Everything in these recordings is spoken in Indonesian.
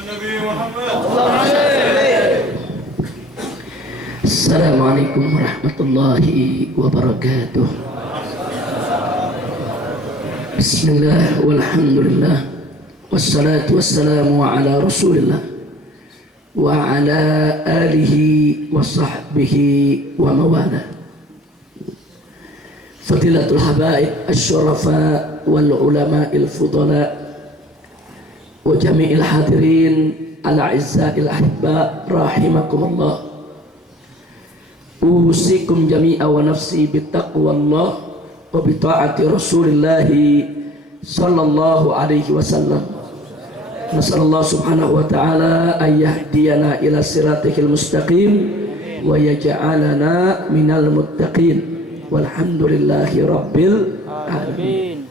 Nabi Muhammad. Assalamualaikum warahmatullahi wabarakatuh. Bismillah walhamdulillah wassalatu wassalamu ala rasulillah wa ala alihi wa sahbihi wa mawala. Fadilatul habaib asy-syurafa wal ulama'il fudala wa jami'il hadirin al-a'izza'il ahibba rahimakumullah. Usikum jami'a wa nafsi bittaqwallah wa bita'ati Rasulillah sallallahu alaihi wasallam. Nasallallahu subhanahu wa ta'ala an yahdiyana ila siratihil mustaqim wa yaj'alana minal muttaqin. Walhamdulillahi rabbil alamin.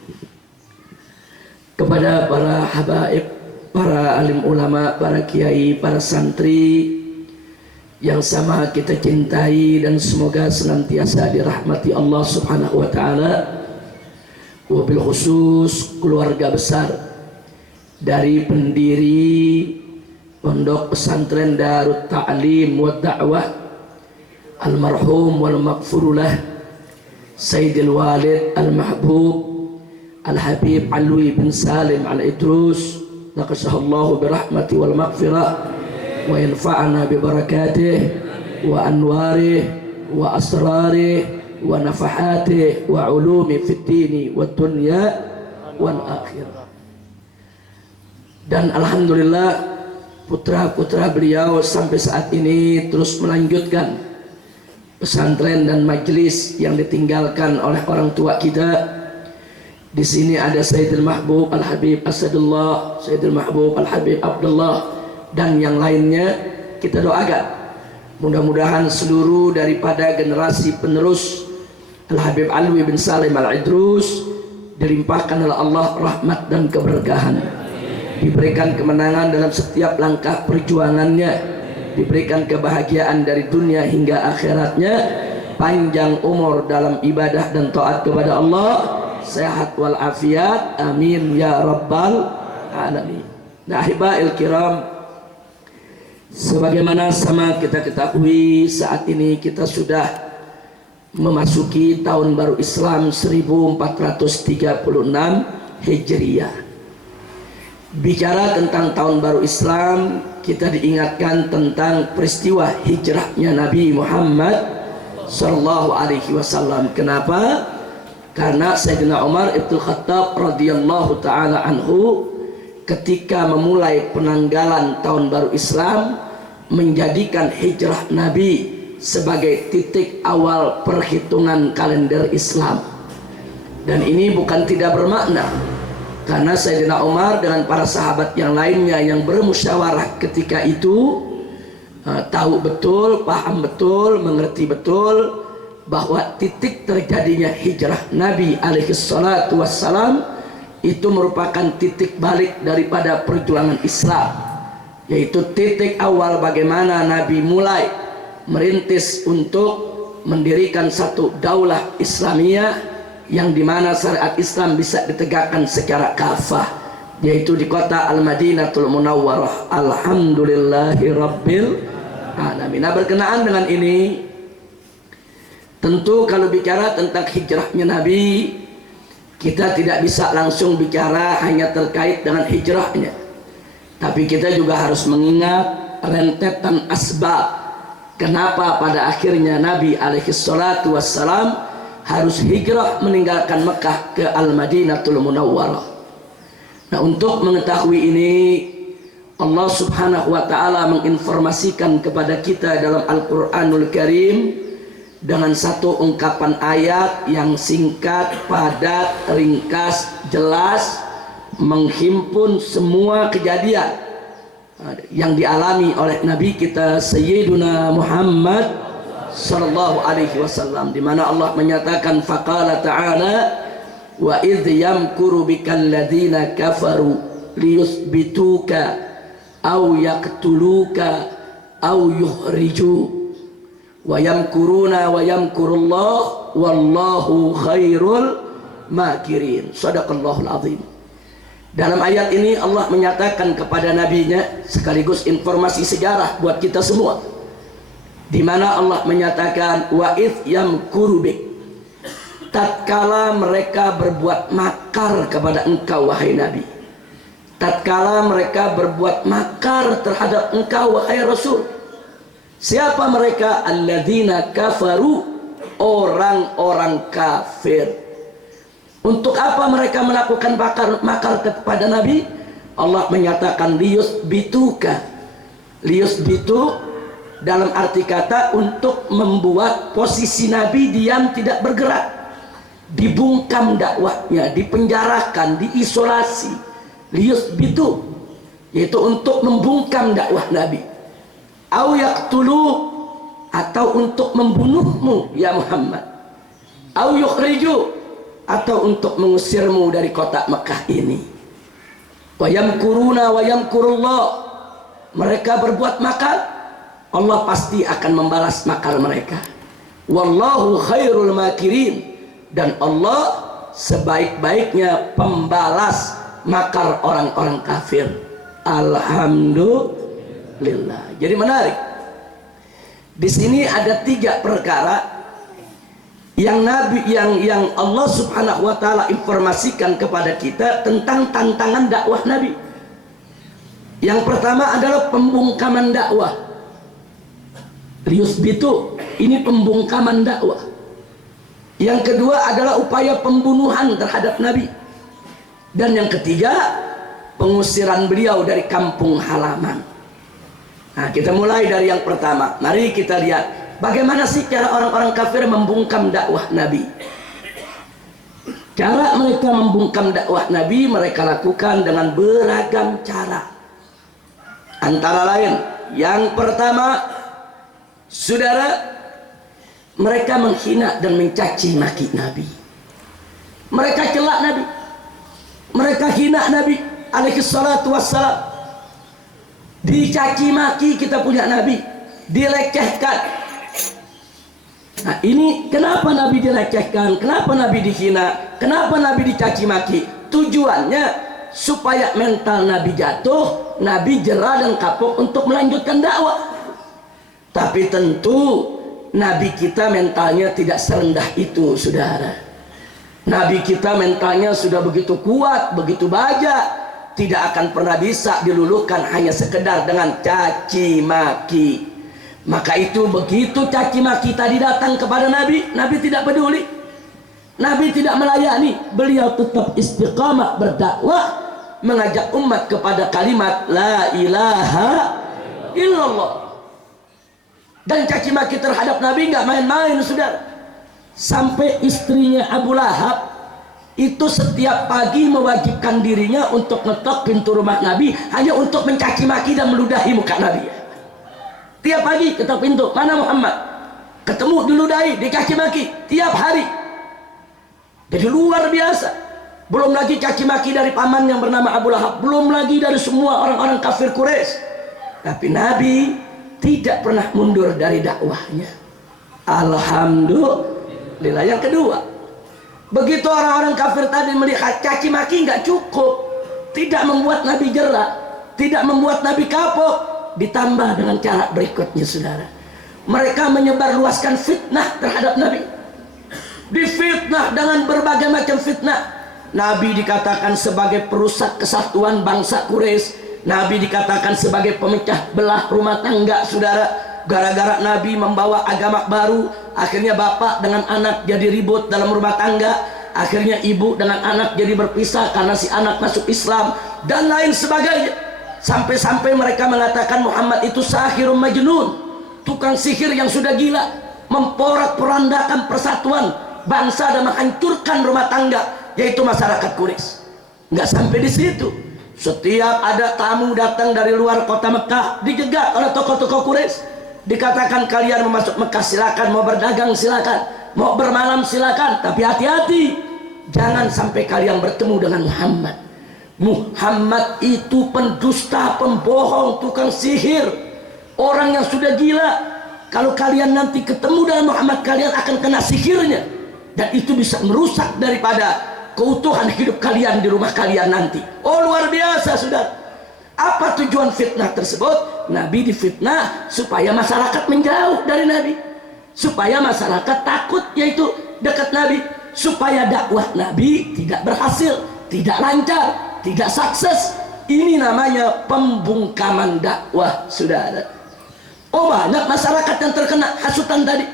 Kepada para habaib, para alim ulama, para kiai, para santri yang sama kita cintai dan semoga senantiasa dirahmati Allah subhanahu wa ta'ala, wabil khusus keluarga besar dari pendiri Pondok Pesantren Darut Ta'lim wa Da'wah almarhum wal maghfurullah Sayyidil Walid Al-Mahbub Al-Habib Alwi bin Salim Al-Idrus, naqashahallahu birahmati wal maghfirah wa yanfa'ana bi barakatih wa anwarih wa asrarih wa nafahatih wa ulumi fid dini wad dunya wal akhirah. Dan alhamdulillah putra-putra beliau sampai saat ini terus melanjutkan pesantren dan majelis yang ditinggalkan oleh orang tua kita. Di sini ada Sayyidul Mahbub Al-Habib Asadullah, Sayyidul Mahbub Al-Habib Abdullah dan yang lainnya. Kita doakan mudah-mudahan seluruh daripada generasi penerus Al-Habib Alwi bin Salim Al-Idrus dilimpahkan oleh Allah rahmat dan keberkahan, diberikan kemenangan dalam setiap langkah perjuangannya, diberikan kebahagiaan dari dunia hingga akhiratnya, panjang umur dalam ibadah dan taat kepada Allah, sehat wal afiat, amin ya rabbal alamin. Nah, ahibail kiram, sebagaimana sama kita ketahui saat ini kita sudah memasuki tahun baru Islam 1436 Hijriyah. Bicara tentang tahun baru Islam, kita diingatkan tentang peristiwa hijrahnya Nabi Muhammad sallallahu alaihi wasallam. Kenapa? Karena Sayyidina Umar Ibn Khattab radhiyallahu ta'ala anhu ketika memulai penanggalan tahun baru Islam menjadikan hijrah Nabi sebagai titik awal perhitungan kalender Islam. Dan ini bukan tidak bermakna, karena Sayyidina Umar dengan para sahabat yang lainnya yang bermusyawarah ketika itu tahu betul, paham betul, mengerti betul bahwa titik terjadinya hijrah Nabi alaihi salatu wassalam itu merupakan titik balik daripada perjuangan Islam, yaitu titik awal bagaimana Nabi mulai merintis untuk mendirikan satu daulah Islamiyah yang dimana syariat Islam bisa ditegakkan secara kafah, yaitu di kota Al-Madinatul Munawwarah. Alhamdulillahi rabbil alamin. Nah, berkenaan dengan ini, tentu kalau bicara tentang hijrahnya Nabi, kita tidak bisa langsung bicara hanya terkait dengan hijrahnya, tapi kita juga harus mengingat rentetan asbab kenapa pada akhirnya Nabi alaihi salatu wassalam harus hijrah meninggalkan Mekah ke Al-Madinatul Munawwarah. Nah, untuk mengetahui ini, Allah subhanahu wa ta'ala menginformasikan kepada kita dalam Al-Quranul Karim dengan satu ungkapan ayat yang singkat, padat, ringkas, jelas, menghimpun semua kejadian yang dialami oleh Nabi kita Sayyiduna Muhammad sallallahu alaihi wasallam, di mana Allah menyatakan faqala ta'ala wa idh yamkuru bikal ladzina kafaru liyuthbituka aw yaqtuluka aw yukhriju wa yamkuruna wa yamkurullah wallahu khairul makirin. Shadaqallahul azim. Dalam ayat ini Allah menyatakan kepada nabinya, sekaligus informasi sejarah buat kita semua, di mana Allah menyatakan wa idh yamkuru bik, tatkala mereka berbuat makar kepada engkau wahai Nabi, tatkala mereka berbuat makar terhadap engkau wahai Rasul. Siapa mereka? Alladzina kafaru, orang-orang kafir. Untuk apa mereka melakukan makar kepada Nabi? Allah menyatakan liyusbituka. Liyusbitu dalam arti kata untuk membuat posisi Nabi diam tidak bergerak, dibungkam dakwahnya, dipenjarakan, diisolasi. Liyusbitu, yaitu untuk membungkam dakwah Nabi. Au yaqtulu, atau untuk membunuhmu ya Muhammad. Au yukhriju, atau untuk mengusirmu dari kota Mekah ini. Wa yamkuruna wa yamkurullah, mereka berbuat makar, Allah pasti akan membalas makar mereka. Wallahu khairul makirin, dan Allah sebaik-baiknya pembalas makar orang-orang kafir. Alhamdulillah. Jadi menarik. Di sini ada 3 perkara yang Allah Subhanahu wa taala informasikan kepada kita tentang tantangan dakwah Nabi. Yang pertama adalah pembungkaman dakwah. Liyusbitu, ini pembungkaman dakwah. Yang kedua adalah upaya pembunuhan terhadap Nabi. Dan yang ketiga, pengusiran beliau dari kampung halaman. Nah, kita mulai dari yang pertama. Mari kita lihat bagaimana sih cara orang-orang kafir membungkam dakwah Nabi. Cara mereka membungkam dakwah Nabi mereka lakukan dengan beragam cara. Antara lain, yang pertama, saudara, mereka menghina dan mencaci maki Nabi. Mereka celak Nabi, mereka hina Nabi alaihi salatu wassalam. Dicaci maki kita punya Nabi, dilecehkan. Nah, ini kenapa Nabi dilecehkan, kenapa Nabi dihina, kenapa Nabi dicaci maki? Tujuannya supaya mental Nabi jatuh, Nabi jera dan kapok untuk melanjutkan dakwah. Tapi tentu Nabi kita mentalnya tidak serendah itu, saudara. Nabi kita mentalnya sudah begitu kuat, begitu baja, tidak akan pernah bisa diluluhkan hanya sekedar dengan caci maki. Maka itu begitu caci maki tadi datang kepada Nabi, Nabi tidak peduli, Nabi tidak melayani. Beliau tetap istiqamah berdakwah, mengajak umat kepada kalimat la ilaha illallah. Dan caci maki terhadap Nabi nggak main-main, saudara. Sampai istrinya Abu Lahab itu setiap pagi mewajibkan dirinya untuk ngetok pintu rumah Nabi hanya untuk mencaci maki dan meludahi muka Nabi. Tiap pagi ketok pintu, mana Muhammad? Ketemu diludahi, dicaci maki tiap hari. Jadi luar biasa. Belum lagi caci maki dari paman yang bernama Abu Lahab, belum lagi dari semua orang-orang kafir Quraisy. Tapi Nabi tidak pernah mundur dari dakwahnya. Alhamdulillah. Yang kedua, begitu orang-orang kafir tadi melihat caci maki nggak cukup, tidak membuat Nabi jera, tidak membuat Nabi kapok, ditambah dengan cara berikutnya, saudara. Mereka menyebarluaskan fitnah terhadap Nabi. Difitnah dengan berbagai macam fitnah. Nabi dikatakan sebagai perusak kesatuan bangsa Quraisy. Nabi dikatakan sebagai pemecah belah rumah tangga, saudara. Gara-gara Nabi membawa agama baru, akhirnya bapak dengan anak jadi ribut dalam rumah tangga. Akhirnya ibu dengan anak jadi berpisah karena si anak masuk Islam, dan lain sebagainya. Sampai-sampai mereka mengatakan Muhammad itu sahirun majnun, tukang sihir yang sudah gila, memporak-porandakan persatuan bangsa dan menghancurkan rumah tangga, yaitu masyarakat Quraisy. Nggak sampai di situ, setiap ada tamu datang dari luar kota Mekah dijegat oleh tokoh-tokoh Quraisy. Dikatakan kalian mau masuk Mekah silakan, mau berdagang silakan, mau bermalam silakan, tapi hati-hati, jangan sampai kalian bertemu dengan Muhammad. Muhammad itu pendusta, pembohong, tukang sihir, orang yang sudah gila. Kalau kalian nanti ketemu dengan Muhammad, kalian akan kena sihirnya, dan itu bisa merusak daripada keutuhan hidup kalian di rumah kalian nanti. Oh, luar biasa, saudara. Apa tujuan fitnah tersebut? Nabi difitnah supaya masyarakat menjauh dari Nabi, supaya masyarakat takut yaitu dekat Nabi, supaya dakwah Nabi tidak berhasil, tidak lancar, tidak sukses. Ini namanya pembungkaman dakwah, saudara. Oh, banyak masyarakat yang terkena hasutan tadi,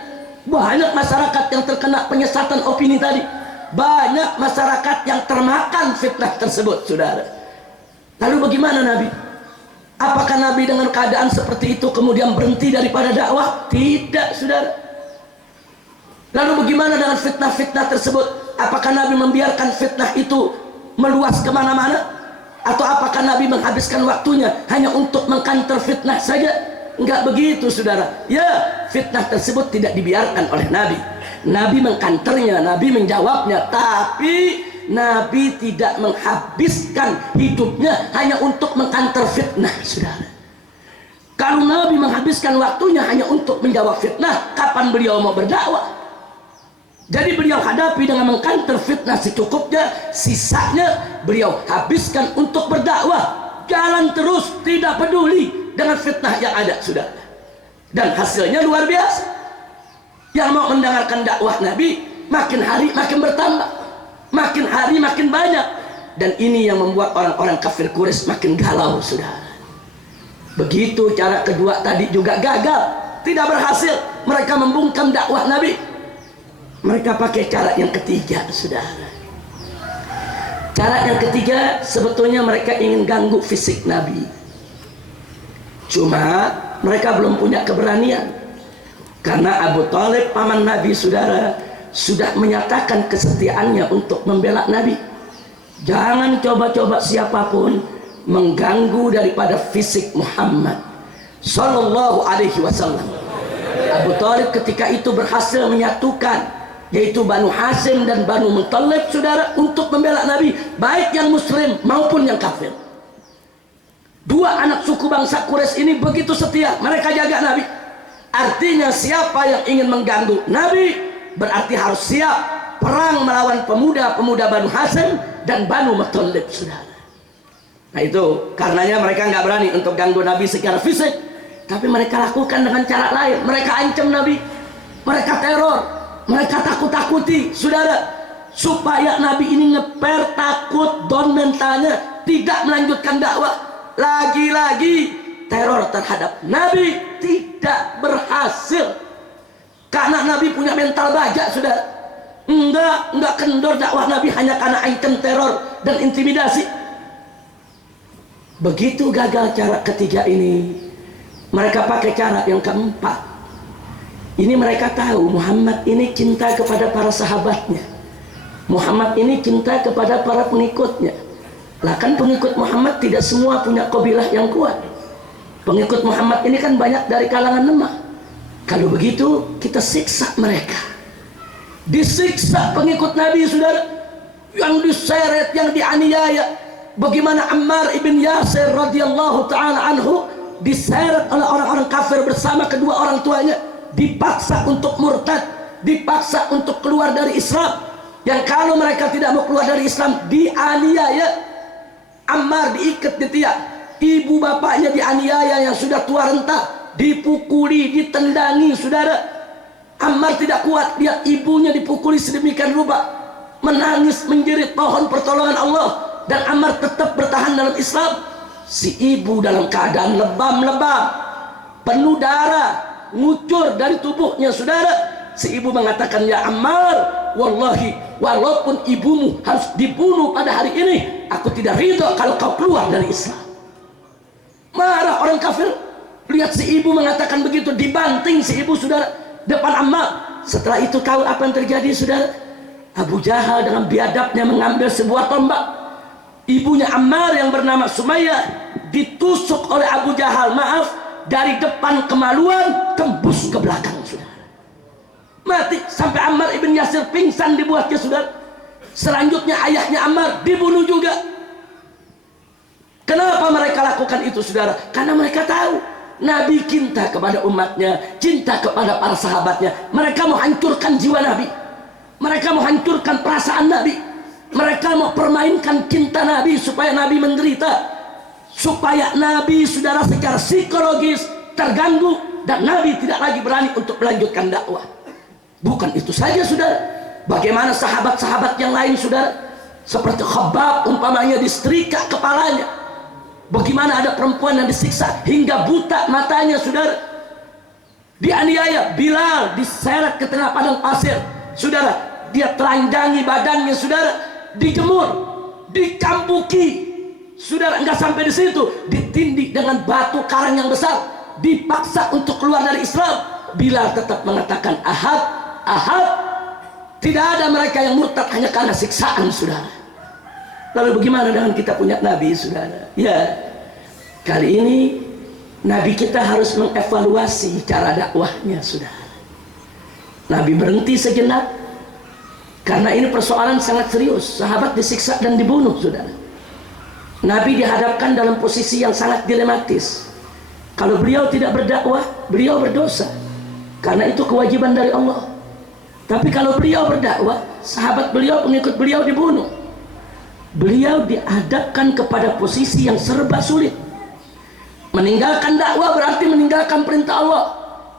banyak masyarakat yang terkena penyesatan opini tadi, banyak masyarakat yang termakan fitnah tersebut, saudara. Lalu bagaimana Nabi? Apakah Nabi dengan keadaan seperti itu kemudian berhenti daripada dakwah? Tidak, saudara. Lalu bagaimana dengan fitnah-fitnah tersebut? Apakah Nabi membiarkan fitnah itu meluas kemana-mana? Atau apakah Nabi menghabiskan waktunya hanya untuk mengkanter fitnah saja? Enggak begitu, saudara. Ya, fitnah tersebut tidak dibiarkan oleh Nabi. Nabi mengkanternya, Nabi menjawabnya, tapi Nabi tidak menghabiskan hidupnya hanya untuk mengkanter fitnah, saudara. Kalau Nabi menghabiskan waktunya hanya untuk menjawab fitnah, kapan beliau mau berdakwah? Jadi beliau hadapi dengan mengkanter fitnah secukupnya, sisanya beliau habiskan untuk berdakwah. Jalan terus, tidak peduli dengan fitnah yang ada, saudara. Dan hasilnya luar biasa. Yang mau mendengarkan dakwah Nabi makin hari makin bertambah, makin hari makin banyak. Dan ini yang membuat orang-orang kafir Quraisy makin galau, saudara. Begitu cara kedua tadi juga gagal, tidak berhasil mereka membungkam dakwah Nabi. Mereka pakai cara yang ketiga, saudara. Cara yang ketiga sebetulnya mereka ingin ganggu fisik Nabi. Cuma mereka belum punya keberanian, karena Abu Thalib paman Nabi, saudara, sudah menyatakan kesetiaannya untuk membela Nabi. Jangan coba-coba siapapun mengganggu daripada fisik Muhammad Sallallahu Alaihi Wasallam. Abu Thalib ketika itu berhasil menyatukan yaitu Banu Hashim dan Banu Muttalib, saudara, untuk membela Nabi, baik yang muslim maupun yang kafir. Dua anak suku bangsa Quraisy ini begitu setia, mereka jaga Nabi. Artinya siapa yang ingin mengganggu Nabi berarti harus siap perang melawan pemuda-pemuda Banu Hashim dan Banu Muttalib, saudara. Nah itu karenanya mereka nggak berani untuk ganggu Nabi secara fisik, tapi mereka lakukan dengan cara lain. Mereka ancam Nabi, mereka teror, mereka takut-takuti, saudara, supaya Nabi ini ngeper, takut, down mentalnya, tidak melanjutkan dakwah. Lagi-lagi teror terhadap Nabi tidak berhasil, karena Nabi punya mental baja, saudara. Enggak kendor dakwah Nabi hanya karena item teror dan intimidasi. Begitu gagal cara ketiga ini, mereka pakai cara yang keempat. Ini mereka tahu Muhammad ini cinta kepada para sahabatnya, Muhammad ini cinta kepada para pengikutnya. Lah kan pengikut Muhammad tidak semua punya qabilah yang kuat. Pengikut Muhammad ini kan banyak dari kalangan lemah. Kalau begitu kita siksa mereka. Disiksa pengikut Nabi, saudara, yang diseret, yang dianiaya. Bagaimana Ammar ibn Yasir radhiyallahu ta'ala anhu diseret oleh orang-orang kafir bersama kedua orang tuanya, dipaksa untuk murtad, dipaksa untuk keluar dari Islam. Yang kalau mereka tidak mau keluar dari Islam, dianiaya. Ammar diikat di tiang, ibu bapaknya dianiaya yang sudah tua renta, dipukuli, ditendangi, saudara. Ammar tidak kuat lihat ibunya dipukuli sedemikian rupa, menangis menjerit mohon pertolongan Allah, dan Ammar tetap bertahan dalam Islam. Si ibu dalam keadaan lebam-lebam, penuh darah, ngucur dari tubuhnya, saudara. Si ibu mengatakan, ya Ammar, wallahi, walaupun ibumu harus dibunuh pada hari ini, aku tidak ridho kalau kau keluar dari Islam. Marah orang kafir, lihat si ibu mengatakan begitu, dibanting si ibu, saudara, depan Ammar. Setelah itu tahu apa yang terjadi, saudara? Abu Jahal dengan biadabnya mengambil sebuah tombak. Ibunya Ammar yang bernama Sumayyah ditusuk oleh Abu Jahal, maaf, dari depan kemaluan tembus ke belakang, saudara. Mati sampai Ammar ibn Yasir pingsan dibuatnya, saudara. Selanjutnya ayahnya Ammar dibunuh juga. Kenapa mereka lakukan itu, saudara? Karena mereka tahu Nabi cinta kepada umatnya, cinta kepada para sahabatnya. Mereka mau hancurkan jiwa Nabi, mereka mau hancurkan perasaan Nabi. Mereka mau permainkan cinta Nabi supaya Nabi menderita, supaya Nabi, saudara, secara psikologis terganggu dan Nabi tidak lagi berani untuk melanjutkan dakwah. Bukan itu saja, saudara. Bagaimana sahabat-sahabat yang lain, saudara, seperti Khabbab umpamanya disetrika kepalanya. Bagaimana ada perempuan yang disiksa hingga buta matanya, saudara. Dianiaya. Bilal diseret ke tengah padang pasir, saudara. Dia telanjangi badannya, saudara. Dijemur, dicambuki, saudara. Enggak sampai di situ, ditindih dengan batu karang yang besar, dipaksa untuk keluar dari Islam. Bilal tetap mengatakan ahad, ahad. Tidak ada mereka yang murtad hanya karena siksaan, saudara. Lalu bagaimana dengan kita punya Nabi, saudara? Ya, kali ini Nabi kita harus mengevaluasi cara dakwahnya, saudara. Nabi berhenti sejenak, karena ini persoalan sangat serius. Sahabat disiksa dan dibunuh, saudara. Nabi dihadapkan dalam posisi yang sangat dilematis. Kalau beliau tidak berdakwah, beliau berdosa, karena itu kewajiban dari Allah. Tapi kalau beliau berdakwah, sahabat beliau, pengikut beliau dibunuh. Beliau dihadapkan kepada posisi yang serba sulit. Meninggalkan dakwah berarti meninggalkan perintah Allah.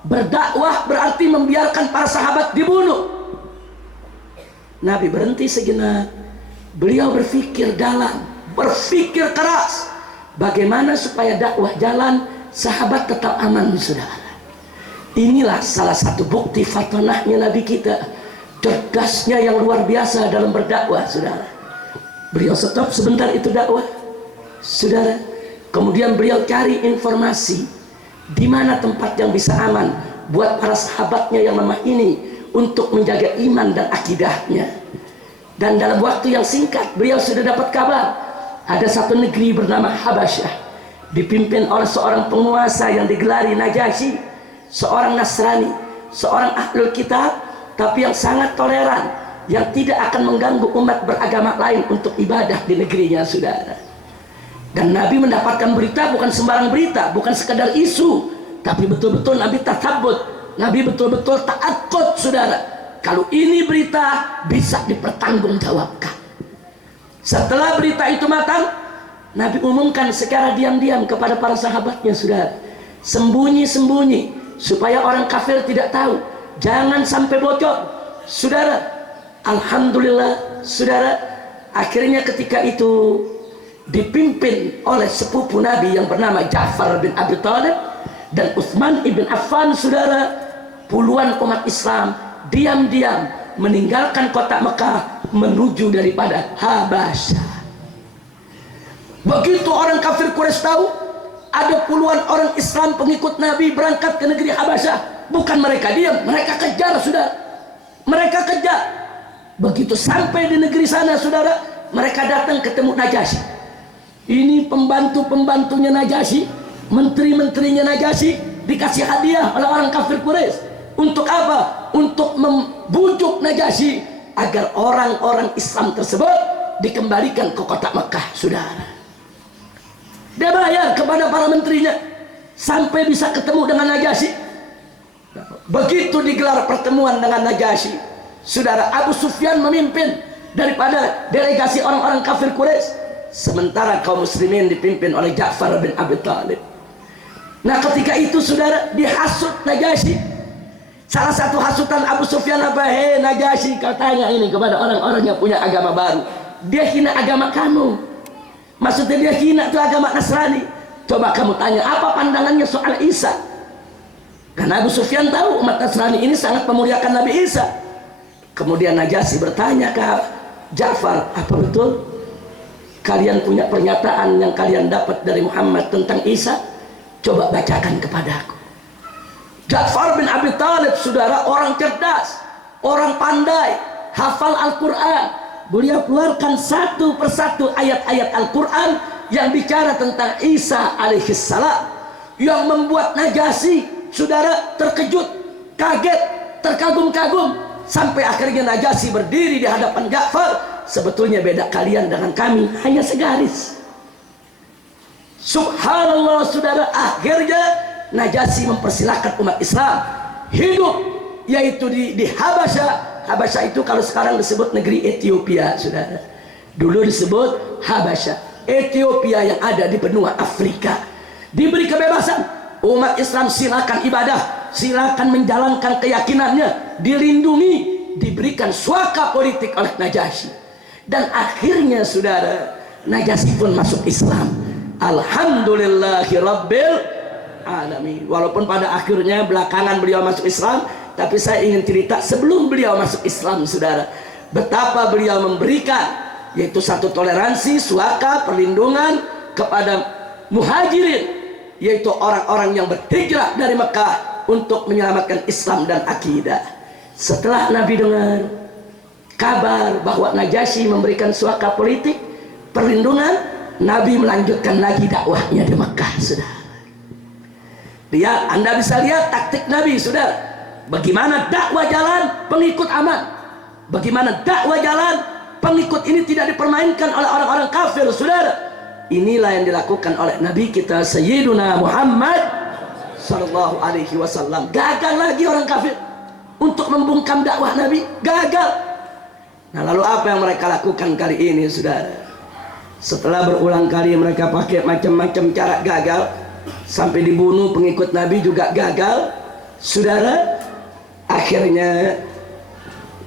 Berdakwah berarti membiarkan para sahabat dibunuh. Nabi berhenti sejenak. Beliau berpikir dalam, berpikir keras, bagaimana supaya dakwah jalan, sahabat tetap aman, saudara. Inilah salah satu bukti fatonahnya Nabi kita, cerdasnya yang luar biasa dalam berdakwah, saudara. Beliau stop sebentar itu dakwah, saudara. Kemudian beliau cari informasi di mana tempat yang bisa aman buat para sahabatnya yang lemah ini untuk menjaga iman dan akidahnya. Dan dalam waktu yang singkat beliau sudah dapat kabar ada satu negeri bernama Habasyah, dipimpin oleh seorang penguasa yang digelari Najasyi, seorang Nasrani, seorang ahlul kitab, tapi yang sangat toleran, yang tidak akan mengganggu umat beragama lain untuk ibadah di negerinya, saudara. Dan Nabi mendapatkan berita bukan sembarang berita, bukan sekadar isu, tapi betul-betul Nabi tatabut, Nabi betul-betul ta'aqqud, saudara. Kalau ini berita bisa dipertanggungjawabkan. Setelah berita itu matang, Nabi umumkan secara diam-diam kepada para sahabatnya, saudara. Sembunyi-sembunyi, supaya orang kafir tidak tahu, jangan sampai bocor, saudara. Alhamdulillah, saudara, akhirnya ketika itu dipimpin oleh sepupu Nabi yang bernama Ja'far bin Abi Thalib dan Utsman ibn Affan, saudara, puluhan umat Islam diam-diam meninggalkan kota Mekah menuju daripada Habasyah. Begitu orang kafir Quraisy tahu ada puluhan orang Islam pengikut Nabi berangkat ke negeri Habasyah, bukan mereka diam, mereka kejar, saudara. Mereka kejar. Begitu sampai di negeri sana, saudara, mereka datang ketemu Najasyi. Ini pembantu-pembantunya Najasyi, menteri-menterinya Najasyi, dikasih hadiah oleh orang kafir Quraisy. Untuk apa? Untuk membujuk Najasyi agar orang-orang Islam tersebut dikembalikan ke kota Mekah, saudara. Dia bayar kepada para menterinya sampai bisa ketemu dengan Najasyi. Begitu digelar pertemuan dengan Najasyi, saudara, Abu Sufyan memimpin daripada delegasi orang-orang kafir Quraisy, sementara kaum muslimin dipimpin oleh Ja'far bin Abi Thalib. Nah, ketika itu, saudara, dihasut Najasyi. Salah satu hasutan Abu Sufyan apa? Hei Najasyi, kau tanya ini kepada orang-orang yang punya agama baru, dia hina agama kamu. Maksudnya dia hina itu agama Nasrani. Coba kamu tanya apa pandangannya soal Isa. Karena Abu Sufyan tahu umat Nasrani ini sangat memuliakan Nabi Isa. Kemudian Najasyi bertanya ke Ja'far, apa betul kalian punya pernyataan yang kalian dapat dari Muhammad tentang Isa? Coba bacakan kepadaku. Ja'far bin Abi Thalib, saudara, orang cerdas, orang pandai, hafal Al-Quran. Beliau keluarkan satu persatu ayat-ayat Al-Quran yang bicara tentang Isa alaihissalam, yang membuat Najasyi, saudara, terkejut, kaget, terkagum-kagum, sampai akhirnya Najasyi berdiri di hadapan Ja'far. Sebetulnya beda kalian dengan kami hanya segaris. Subhanallah, saudara, akhirnya Najasyi mempersilahkan umat Islam hidup, yaitu di Habasyah. Habasyah itu kalau sekarang disebut negeri Ethiopia, saudara. Dulu disebut Habasya, Ethiopia yang ada di benua Afrika. Diberi kebebasan, umat Islam silakan ibadah, silakan menjalankan keyakinannya, dilindungi, diberikan suaka politik oleh Najasyi. Dan akhirnya saudara, Najasyi pun masuk Islam. Alhamdulillahirabbil alamin. Walaupun pada akhirnya belakangan beliau masuk Islam, tapi saya ingin cerita sebelum beliau masuk Islam saudara, betapa beliau memberikan yaitu satu toleransi, suaka, perlindungan kepada muhajirin, yaitu orang-orang yang berhijrah dari Mekah untuk menyelamatkan Islam dan akidah. Setelah Nabi dengar kabar bahwa Najasyi memberikan suaka politik, perlindungan, Nabi melanjutkan lagi dakwahnya di Mekah, saudara. Anda bisa lihat taktik Nabi, saudara. Bagaimana dakwah jalan, pengikut aman. Bagaimana dakwah jalan, pengikut ini tidak dipermainkan oleh orang-orang kafir, saudara. Inilah yang dilakukan oleh Nabi kita Sayyiduna Muhammad sallallahu alaihi wasallam. Gagal lagi orang kafir untuk membungkam dakwah Nabi, gagal. Nah, lalu apa yang mereka lakukan kali ini, saudara? Setelah berulang kali mereka pakai macam-macam cara gagal, sampai dibunuh pengikut Nabi juga gagal, saudara.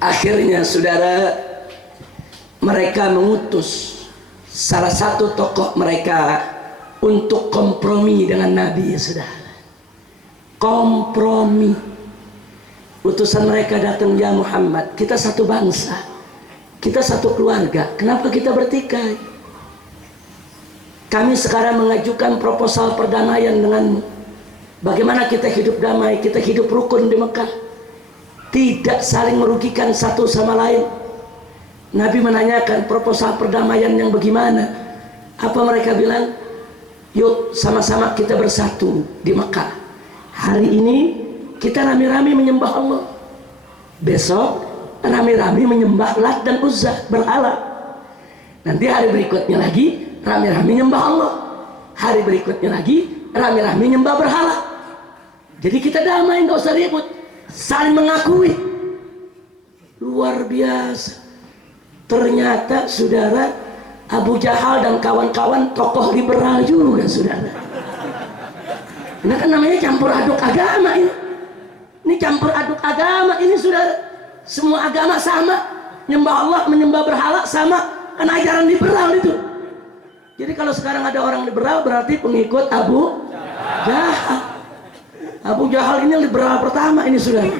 Akhirnya saudara, mereka mengutus salah satu tokoh mereka untuk kompromi dengan Nabi, ya saudara. Kompromi. Utusan mereka datang, ya Muhammad, kita satu bangsa, kita satu keluarga, kenapa kita bertikai? Kami sekarang mengajukan proposal perdamaian denganmu. Bagaimana kita hidup damai, kita hidup rukun di Mekah, tidak saling merugikan satu sama lain. Nabi menanyakan proposal perdamaian yang bagaimana. Apa mereka bilang? Yuk sama-sama kita bersatu di Mekah. Hari ini kita rame-rame menyembah Allah, besok rame-rame menyembah Lat dan Uzza, berhala. Nanti hari berikutnya lagi rame-rame menyembah Allah, hari berikutnya lagi rame-rame menyembah berhala. Jadi kita damai, nggak usah ribut, saling mengakui. Luar biasa. Ternyata saudara, Abu Jahal dan kawan-kawan tokoh liberal juga, saudara. Ini kan namanya campur aduk agama ini. Ini campur aduk agama ini, saudara. Semua agama sama, nyembah Allah, menyembah berhala sama, kan ajaran liberal itu. Jadi kalau sekarang ada orang liberal berarti pengikut Abu Jahal. Abu Jahal ini liberal pertama ini, saudara.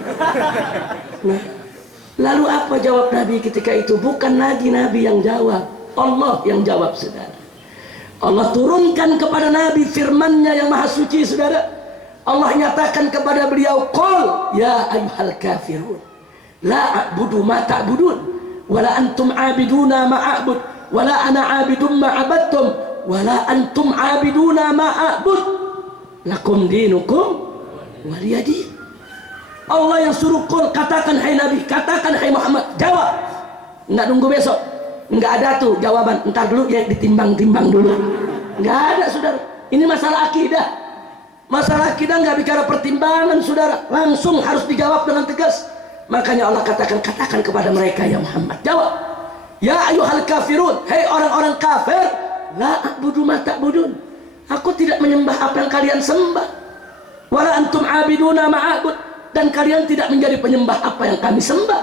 Nah, lalu apa jawab Nabi ketika itu? Bukan lagi Nabi yang jawab, Allah yang jawab, saudara. Allah turunkan kepada Nabi firman-Nya yang maha suci, saudara. Allah nyatakan kepada beliau, qul ya ayyuhal kafirun la a'budu ma ta'budun wala antum 'abiduna ma a'bud wala ana 'abidum ma 'abadtum wala antum 'abiduna ma a'bud lakum dinukum waliyadin. Allah yang suruh qul, katakan hai Nabi, katakan hai Muhammad, jawab. Enggak nunggu besok, enggak ada tuh jawaban, entar dulu ya, ditimbang-timbang dulu. Enggak ada, saudara. Ini masalah akidah. Masalah akidah enggak bicara pertimbangan, saudara. Langsung harus dijawab dengan tegas. Makanya Allah katakan kepada mereka, ya Muhammad, jawab. Ya ayyuhal kafirun, hei orang-orang kafir, la a'budu ma ta'budun. Aku tidak menyembah apa yang kalian sembah. Wala antum 'abiduna ma a'bud, dan kalian tidak menjadi penyembah apa yang kami sembah.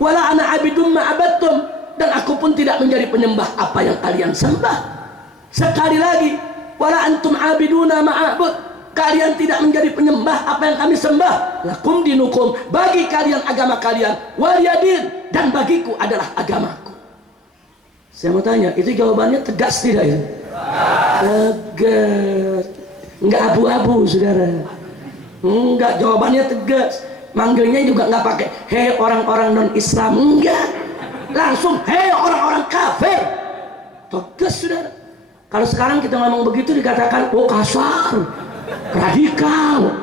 Wala ana 'abidum ma 'abadtum, dan aku pun tidak menjadi penyembah apa yang kalian sembah. Sekali lagi, wala antum 'abiduna ma a'bud, kalian tidak menjadi penyembah apa yang kami sembah. Lakum dinukum, bagi kalian agama kalian, waliyadin, dan bagiku adalah agamaku. Saya mau tanya, itu jawabannya tegas tidak ya? Tegas, enggak abu-abu, saudara. Enggak, jawabannya tegas. Manggilnya juga enggak pakai hei orang-orang non-Islam, enggak, langsung hei orang-orang kafir. Tegas, saudara. Kalau sekarang kita ngomong begitu dikatakan oh kasar, radikal.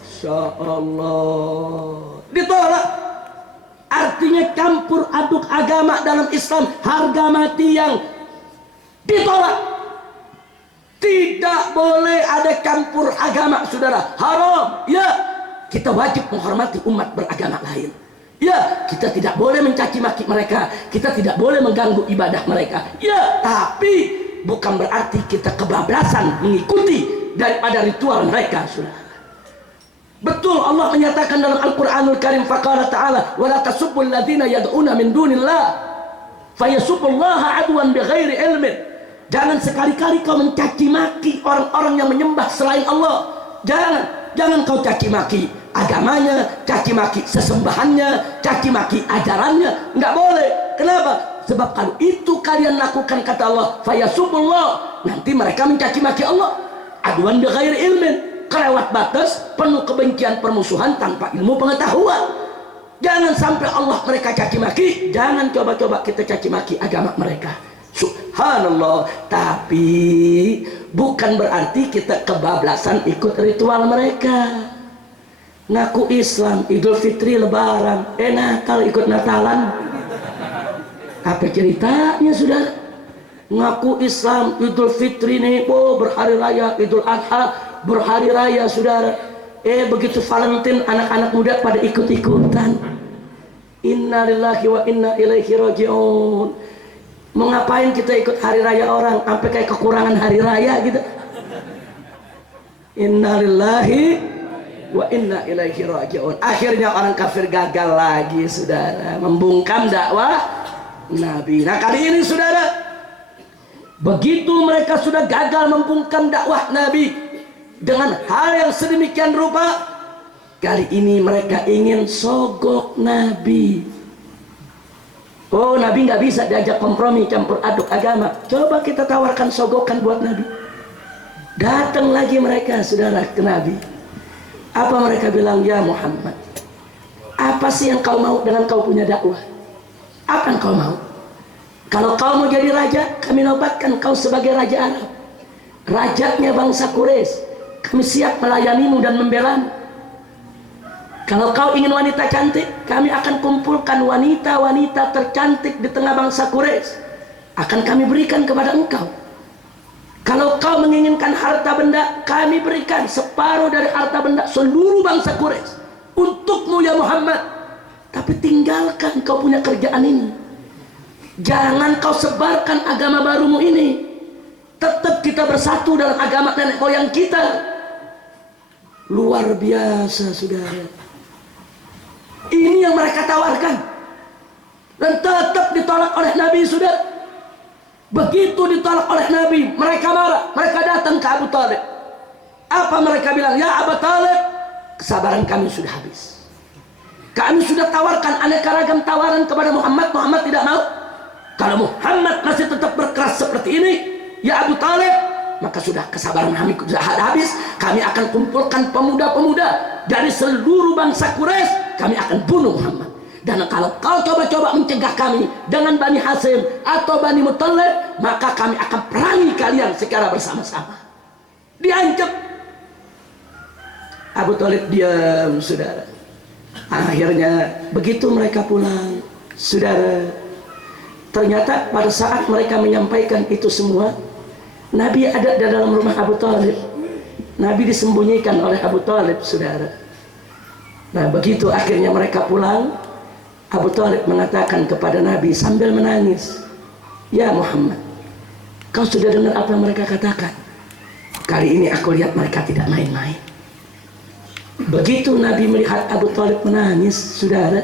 Insya Allah ditolak. Artinya campur aduk agama dalam Islam harga mati yang ditolak. Tidak boleh ada campur agama, saudara. Haram. Ya, kita wajib menghormati umat beragama lain. Ya, kita tidak boleh mencaci maki mereka, kita tidak boleh mengganggu ibadah mereka. Ya, tapi bukan berarti kita kebablasan mengikuti daripada ritual mereka, Saudara. Betul, Allah menyatakan dalam Al-Qur'anul Karim, faqala ta'ala wa la tasubbul ladzina yad'una min dunillah fayasubbullaha adwan bighairi ilmin. Jangan sekali-kali kau mencaci maki orang-orang yang menyembah selain Allah. Jangan kau caci maki agamanya, caci maki sesembahannya, caci maki ajarannya. Enggak boleh. Kenapa? Sebab kalau itu kalian lakukan, kata Allah, fayasubullah, nanti mereka mencaci maki Allah. Adwan bighairi ilmin, kelewat batas, penuh kebencian, permusuhan tanpa ilmu pengetahuan. Jangan sampai Allah mereka caci maki, jangan coba-coba kita caci maki agama mereka. Subhanallah. Tapi bukan berarti kita kebablasan ikut ritual mereka. Ngaku Islam, Idul Fitri, Lebaran, Natal ikut Natalan. Apa ceritanya, Saudara? Ngaku Islam, Idul Fitri nih, berhari raya, Idul Adha berhari raya, Saudara. Begitu Valentine, anak-anak muda pada ikut-ikutan. Inna lillahi wa inna ilaihi raji'un. Mau ngapain kita ikut hari raya orang sampai kayak kekurangan hari raya gitu? Inna lillahi wa inna ilaihi raji'un. Akhirnya orang kafir gagal lagi, Saudara, membungkam dakwah Nabi. Nah, kali ini, Saudara, begitu mereka sudah gagal membungkam dakwah Nabi dengan hal yang sedemikian rupa, kali ini mereka ingin sogok Nabi. Oh, Nabi nggak bisa diajak kompromi, campur aduk agama. Coba kita tawarkan sogokan buat Nabi. Datang lagi mereka, Saudara, ke Nabi. Apa mereka bilang? Ya Muhammad, apa sih yang kau mau dengan kau punya dakwah? Apa yang kau mau? Kalau kau mau jadi raja, kami nobatkan kau sebagai raja Arab, rajanya bangsa Quraisy. Kami siap melayanimu dan membelamu. Kalau kau ingin wanita cantik, kami akan kumpulkan wanita-wanita tercantik di tengah bangsa Quraisy, akan kami berikan kepada engkau. Kalau kau menginginkan harta benda, kami berikan separuh dari harta benda seluruh bangsa Quraisy untukmu, ya Muhammad. Tapi tinggalkan kau punya kerjaan ini. Jangan kau sebarkan agama barumu ini. Tetap kita bersatu dalam agama nenek moyang kita. Luar biasa, Saudara. Ini yang mereka tawarkan, dan tetap ditolak oleh Nabi, Saudara. Begitu ditolak oleh Nabi, mereka marah. Mereka datang ke Abu Talib. Apa mereka bilang? Ya Abu Talib, kesabaran kami sudah habis. Kami sudah tawarkan aneka ragam tawaran kepada Muhammad. Muhammad tidak mau. Kalau Muhammad masih tetap berkeras seperti ini, ya Abu Talib, maka sudah kesabaran kami sudah habis. Kami akan kumpulkan pemuda-pemuda dari seluruh bangsa Quraisy. Kami akan bunuh Muhammad. Dan kalau kau coba-coba mencegah kami dengan Bani Hasyim atau Bani Muttalib, maka kami akan perangi kalian secara bersama-sama. Diancam. Abu Talib diam, Saudara. Akhirnya begitu mereka pulang, Saudara, ternyata pada saat mereka menyampaikan itu semua, Nabi ada di dalam rumah Abu Talib. Nabi disembunyikan oleh Abu Talib, Saudara. Nah, begitu akhirnya mereka pulang, Abu Talib mengatakan kepada Nabi sambil menangis, ya Muhammad, kau sudah dengar apa yang mereka katakan? Kali ini aku lihat mereka tidak main-main. Begitu Nabi melihat Abu Talib menangis, Saudara,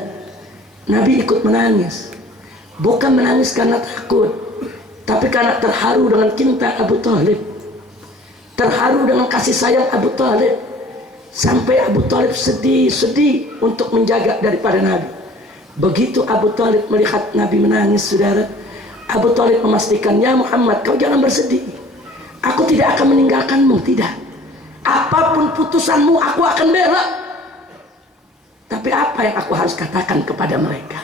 Nabi ikut menangis. Bukan menangis karena takut, tapi karena terharu dengan cinta Abu Talib, terharu dengan kasih sayang Abu Talib. Sampai Abu Talib sedih untuk menjaga daripada Nabi. Begitu Abu Talib melihat Nabi menangis, Saudara, Abu Talib memastikan, ya Muhammad, kau jangan bersedih. Aku tidak akan meninggalkanmu, tidak. Apapun putusanmu, aku akan bela. Tapi apa yang aku harus katakan kepada mereka?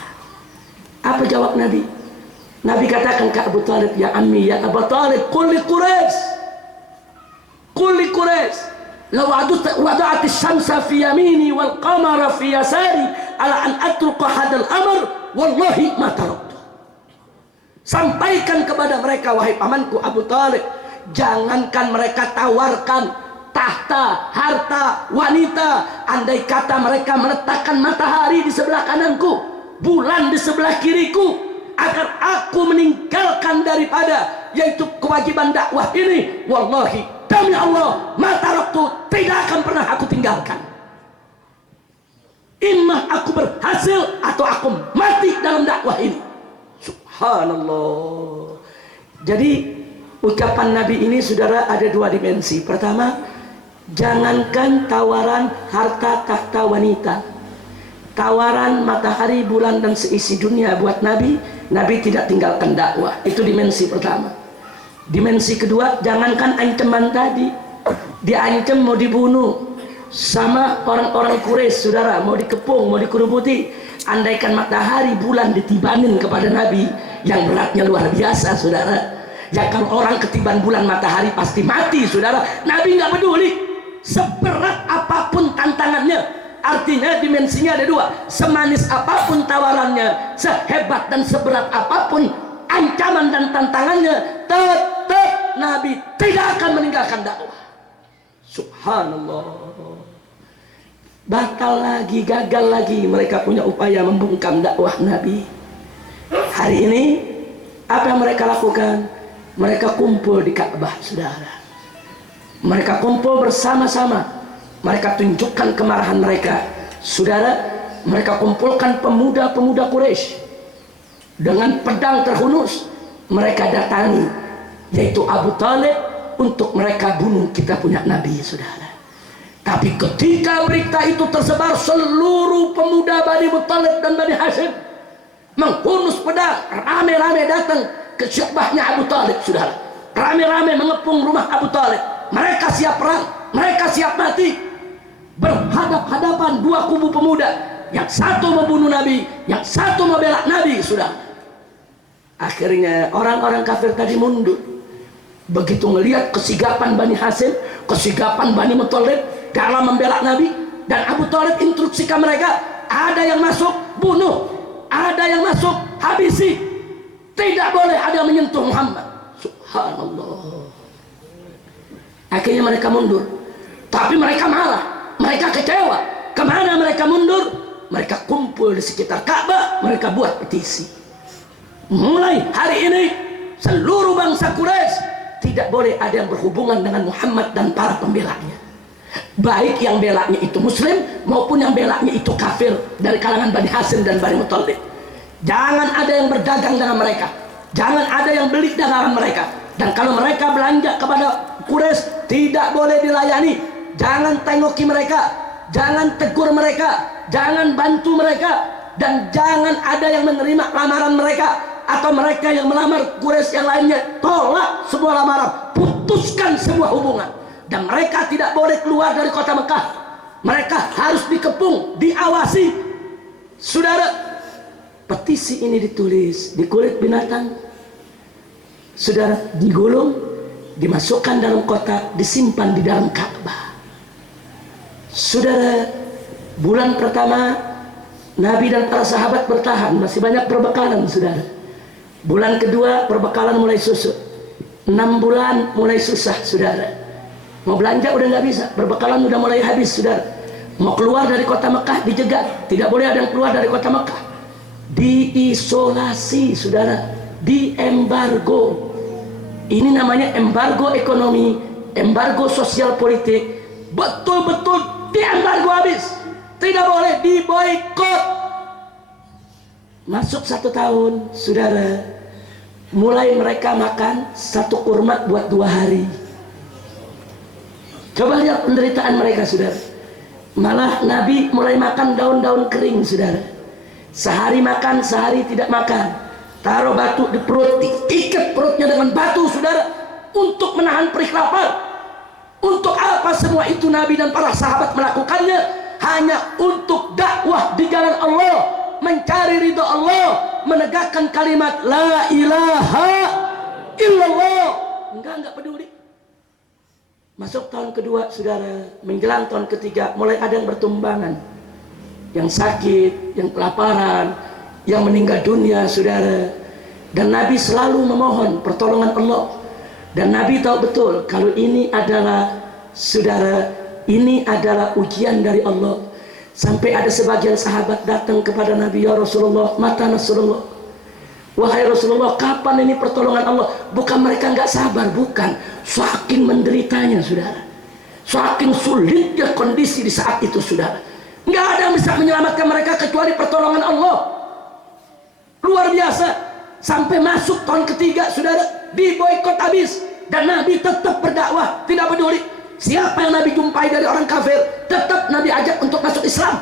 Apa jawab Nabi? Nabi katakan ke Abu Talib, ya ammi, ya Abu Talib, qul li Quraisy, qul li Quraisy, law wada'at asy-syamsa fi yamini wal qamara fi yasari ala an atruqa hadzal amr wallahi ma taraktu. Sampaikan kepada mereka, wahai pamanku Abu Talib, jangankan mereka tawarkan tahta, harta, wanita. Andai kata mereka meletakkan matahari di sebelah kananku, bulan di sebelah kiriku, agar aku meninggalkan daripada yaitu kewajiban dakwah ini, wallahi demi Allah, mataraktu tidak akan pernah aku tinggalkan. Imma aku berhasil atau aku mati dalam dakwah ini. Subhanallah. Jadi ucapan Nabi ini saudara ada dua dimensi. Pertama, jangankan tawaran harta tahta wanita, tawaran matahari, bulan dan seisi dunia buat Nabi, Nabi tidak tinggalkan dakwah. Itu dimensi pertama. Dimensi kedua, jangankan ancaman tadi, diancam mau dibunuh sama orang-orang Quraisy, saudara, mau dikepung, mau dikerubuti. Andaikan matahari, bulan ditibanin kepada Nabi, yang beratnya luar biasa, saudara. Ya kalau orang ketiban bulan matahari pasti mati, saudara. Nabi nggak peduli seberat apapun tantangannya. Artinya dimensinya ada dua. Semanis apapun tawarannya, sehebat dan seberat apapun ancaman dan tantangannya, tetap Nabi tidak akan meninggalkan dakwah. Subhanallah. Batal lagi, gagal lagi mereka punya upaya membungkam dakwah Nabi. Hari ini apa yang mereka lakukan? Mereka kumpul di Ka'bah, saudara. Mereka kumpul bersama-sama. Mereka tunjukkan kemarahan mereka, saudara. Mereka kumpulkan pemuda-pemuda Quraisy dengan pedang terhunus. Mereka datangi yaitu Abu Talib untuk mereka bunuh kita punya Nabi, saudara. Tapi ketika berita itu tersebar, seluruh pemuda Bani Muttalib dan Bani Hashim menghunus pedang, rame-rame datang ke syabahnya Abu Talib, saudara. Rame-rame mengepung rumah Abu Talib. Mereka siap perang, mereka siap mati. Berhadap-hadapan dua kubu pemuda, yang satu membunuh Nabi, yang satu membela Nabi, saudara. Akhirnya orang-orang kafir tadi mundur. Begitu melihat kesigapan Bani Hashim, kesigapan Bani Muttalib dalam membela Nabi, dan Abu Talib instruksikan mereka, ada yang masuk bunuh, ada yang masuk habisi, tidak boleh ada yang menyentuh Muhammad. Subhanallah. Akhirnya mereka mundur, tapi mereka marah, mereka kecewa. Kemana mereka mundur? Mereka kumpul di sekitar Ka'bah, mereka buat petisi. Mulai hari ini seluruh bangsa Quraisy tidak boleh ada yang berhubungan dengan Muhammad dan para pembelanya, baik yang belanya itu muslim maupun yang belanya itu kafir dari kalangan Bani Hashim dan Bani Muttalib. Jangan ada yang berdagang dengan mereka, jangan ada yang beli dagangan mereka, dan kalau mereka belanja kepada Quraisy tidak boleh dilayani. Jangan tengoki mereka, jangan tegur mereka, jangan bantu mereka, dan jangan ada yang menerima lamaran mereka atau mereka yang melamar Quraisy yang lainnya. Tolak semua lamaran, putuskan sebuah hubungan. Dan mereka tidak boleh keluar dari kota Mekah. Mereka harus dikepung, diawasi. Saudara, petisi ini ditulis di kulit binatang, saudara, digulung, dimasukkan dalam kotak, disimpan di dalam Ka'bah. Saudara, bulan pertama Nabi dan para sahabat bertahan, masih banyak perbekalan, saudara. Bulan kedua perbekalan mulai susut. 6 bulan mulai susah, saudara. Mau belanja udah nggak bisa, perbekalan udah mulai habis, saudara. Mau keluar dari kota Mekah dijegat, tidak boleh ada yang keluar dari kota Mekah. Diisolasi, saudara, diembargo. Ini namanya embargo ekonomi, embargo sosial politik. Betul-betul diembargo habis, tidak boleh, diboikot. Masuk 1 tahun, saudara, mulai mereka makan 1 kurma buat 2 hari. Coba lihat penderitaan mereka, saudara. Malah Nabi mulai makan daun-daun kering, saudara. Sehari makan, sehari tidak makan. Taruh batu di perut, diikat perutnya dengan batu, saudara, untuk menahan perih lapar. Untuk apa semua itu Nabi dan para sahabat melakukannya? Hanya untuk dakwah di jalan Allah, mencari ridho Allah, menegakkan kalimat la ilaha illallah. Enggak peduli. Masuk tahun kedua, saudara, menjelang tahun ketiga, mulai ada yang bertumbangan, yang sakit, yang kelaparan, yang meninggal dunia, saudara. Dan Nabi selalu memohon pertolongan Allah. Dan Nabi tahu betul kalau ini adalah Saudara, ini adalah ujian dari Allah. Sampai ada sebagian sahabat datang kepada Nabi, ya Rasulullah, mata Rasulullah, wahai Rasulullah, kapan ini pertolongan Allah? Bukan mereka nggak sabar, bukan, saking menderitanya saudara, saking sulitnya kondisi di saat itu saudara, nggak ada yang bisa menyelamatkan mereka kecuali pertolongan Allah. Luar biasa. Sampai masuk tahun ketiga saudara, diboikot habis, dan Nabi tetap berdakwah, tidak peduli siapa yang Nabi jumpai dari orang kafir, tetap Nabi ajak untuk masuk Islam.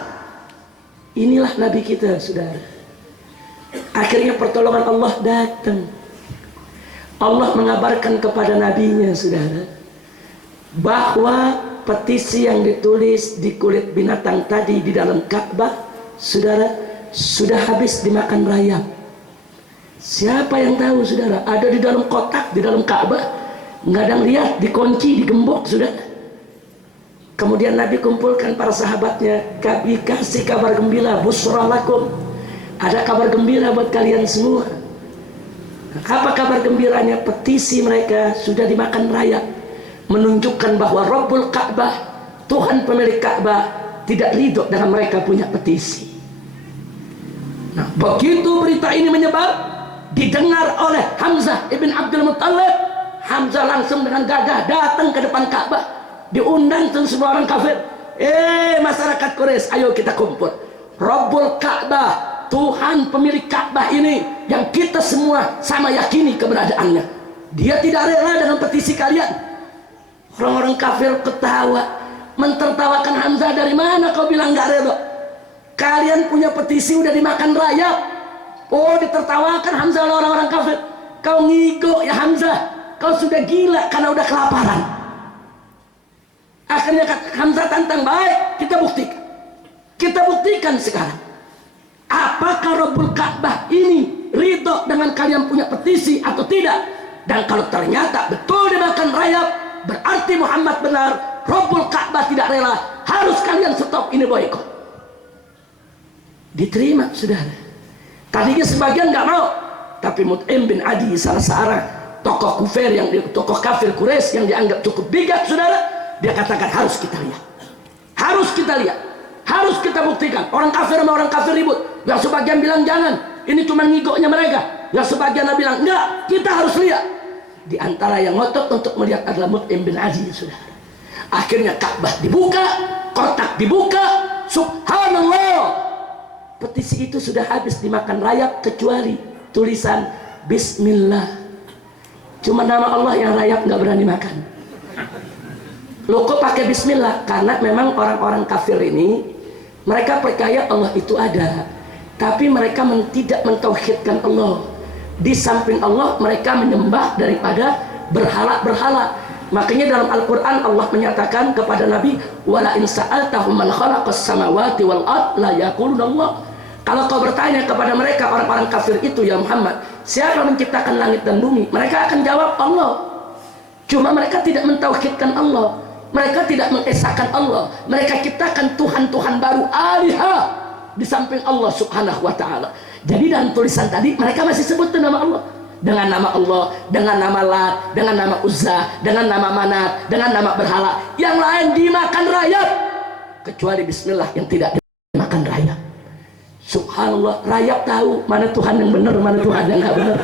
Inilah Nabi kita saudara. Akhirnya pertolongan Allah datang. Allah mengabarkan kepada nabinya saudara, bahwa petisi yang ditulis di kulit binatang tadi di dalam Ka'bah saudara, sudah habis dimakan rayap. Siapa yang tahu saudara? Ada di dalam kotak, di dalam Ka'bah, nggak ada yang lihat, dikunci, digembok saudara. Kemudian Nabi kumpulkan para sahabatnya, Nabi kasih kabar gembira, busra lakum, ada kabar gembira buat kalian semua. Apa kabar gembiranya? Petisi mereka sudah dimakan rayap, menunjukkan bahwa Rabbul Ka'bah, Tuhan pemilik Ka'bah, tidak ridho dengan mereka punya petisi. Nah, begitu berita ini menyebar, didengar oleh Hamzah ibn Abdul Muttalib, Hamzah langsung dengan gagah datang ke depan Ka'bah, diundang tuh semua orang kafir. Masyarakat Quraisy, ayo kita kumpul. Rabbul Ka'bah, Tuhan pemilik Ka'bah ini yang kita semua sama yakini keberadaannya, dia tidak rela dengan petisi kalian. Orang-orang kafir ketawa, mentertawakan Hamzah. Dari mana kau bilang gak rela? Kalian punya petisi udah dimakan rayap. Oh, ditertawakan Hamzah oleh orang-orang kafir. Kau ngigo ya Hamzah, kau sudah gila karena udah kelaparan. Akhirnya Hamzah tantang, baik, kita buktikan. Kita buktikan sekarang, apakah Rabbul Ka'bah ini ridho dengan kalian punya petisi atau tidak. Dan kalau ternyata betul dimakan rayap, berarti Muhammad benar, Rabbul Ka'bah tidak rela, harus kalian stop ini boikot. Diterima saudara. Tadinya sebagian nggak mau, tapi Mut'im bin Adi, salah seorang tokoh kafir Quraisy yang dianggap cukup bijak saudara, dia katakan harus kita lihat, harus kita lihat, harus kita buktikan. Orang kafir sama orang kafir ribut, yang sebagian bilang jangan, ini cuma ngigoknya mereka, yang sebagian bilang enggak, kita harus lihat. Di antara yang ngotot untuk melihat adalah Mut'im bin Adi saudara. Akhirnya Ka'bah dibuka, kotak dibuka, subhanallah, petisi itu sudah habis dimakan rayap kecuali tulisan Bismillah. Cuma nama Allah yang rayap nggak berani makan. Loh kok pakai Bismillah? Karena memang orang-orang kafir ini, mereka percaya Allah itu ada, tapi mereka tidak mentauhidkan Allah. Di samping Allah mereka menyembah daripada berhala-berhala. Makanya dalam Al-Quran Allah menyatakan kepada Nabi, wala in sa'altahum man khalaqas samawati wal ard la yaquluna Allah. Kalau kau bertanya kepada mereka orang-orang kafir itu, ya Muhammad, siapa menciptakan langit dan bumi, mereka akan jawab Allah. Cuma mereka tidak mentauhidkan Allah, mereka tidak mengesahkan Allah, mereka ciptakan Tuhan-Tuhan baru, aliha, di samping Allah subhanahu wa ta'ala. Jadi dalam tulisan tadi mereka masih sebut nama Allah, dengan nama Allah, dengan nama Lat, dengan nama Uzza, dengan nama Manat, dengan nama berhala. Yang lain dimakan rayap, kecuali Bismillah yang tidak dimakan rayap. Subhanallah, rayap tahu mana Tuhan yang benar, mana Tuhan yang nggak benar.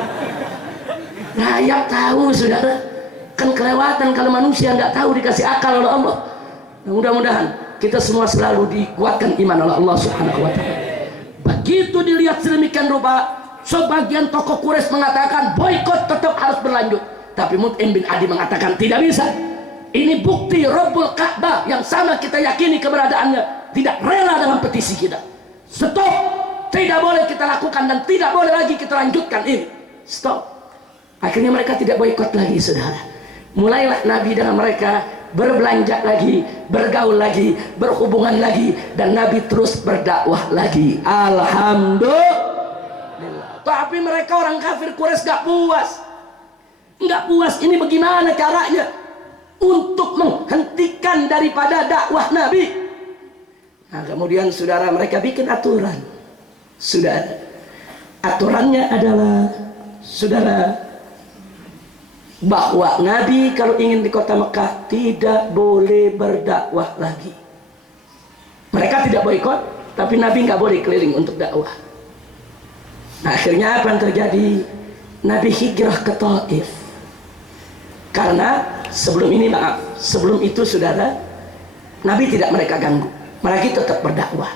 Rayap tahu saudara. Kan kelewatan kalau manusia nggak tahu dikasih akal oleh Allah. Nah, mudah-mudahan kita semua selalu dikuatkan iman oleh Allah subhanahu wa ta'ala. Begitu dilihat sedemikian rupa, sebagian tokoh Quraisy mengatakan boikot tetap harus berlanjut, tapi Mut'im bin Adi mengatakan tidak bisa. Ini bukti Rabbul Ka'bah yang sama kita yakini keberadaannya tidak rela dengan petisi kita. Stop, tidak boleh kita lakukan dan tidak boleh lagi kita lanjutkan ini. Stop. Akhirnya mereka tidak boikot lagi saudara. Mulailah Nabi dengan mereka berbelanja lagi, bergaul lagi, berhubungan lagi, dan Nabi terus berdakwah lagi. Alhamdulillah. Tapi mereka orang kafir Quraisy gak puas. Nggak puas, ini bagaimana caranya untuk menghentikan daripada dakwah Nabi. Nah kemudian saudara, mereka bikin aturan. Saudara, aturannya adalah saudara, bahwa Nabi kalau ingin di kota Mekah tidak boleh berdakwah lagi. Mereka tidak boikot, tapi Nabi nggak boleh keliling untuk dakwah. Nah, akhirnya apa yang terjadi? Nabi hijrah ke Taif. Karena sebelum itu saudara, Nabi tidak mereka ganggu, mereka tetap berdakwah.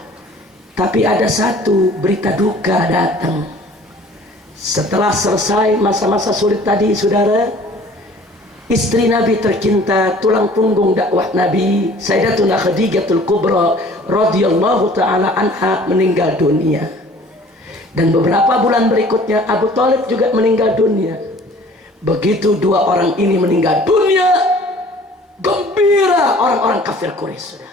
Tapi ada satu berita duka datang. Setelah selesai masa-masa sulit tadi saudara, istri Nabi tercinta, tulang punggung dakwah Nabi, Sayyidatuna Khadijatul Kubra radhiyallahu taala anha meninggal dunia. Dan beberapa bulan berikutnya Abu Thalib juga meninggal dunia. Begitu dua orang ini meninggal dunia, gembira orang-orang kafir Quraisy, saudara.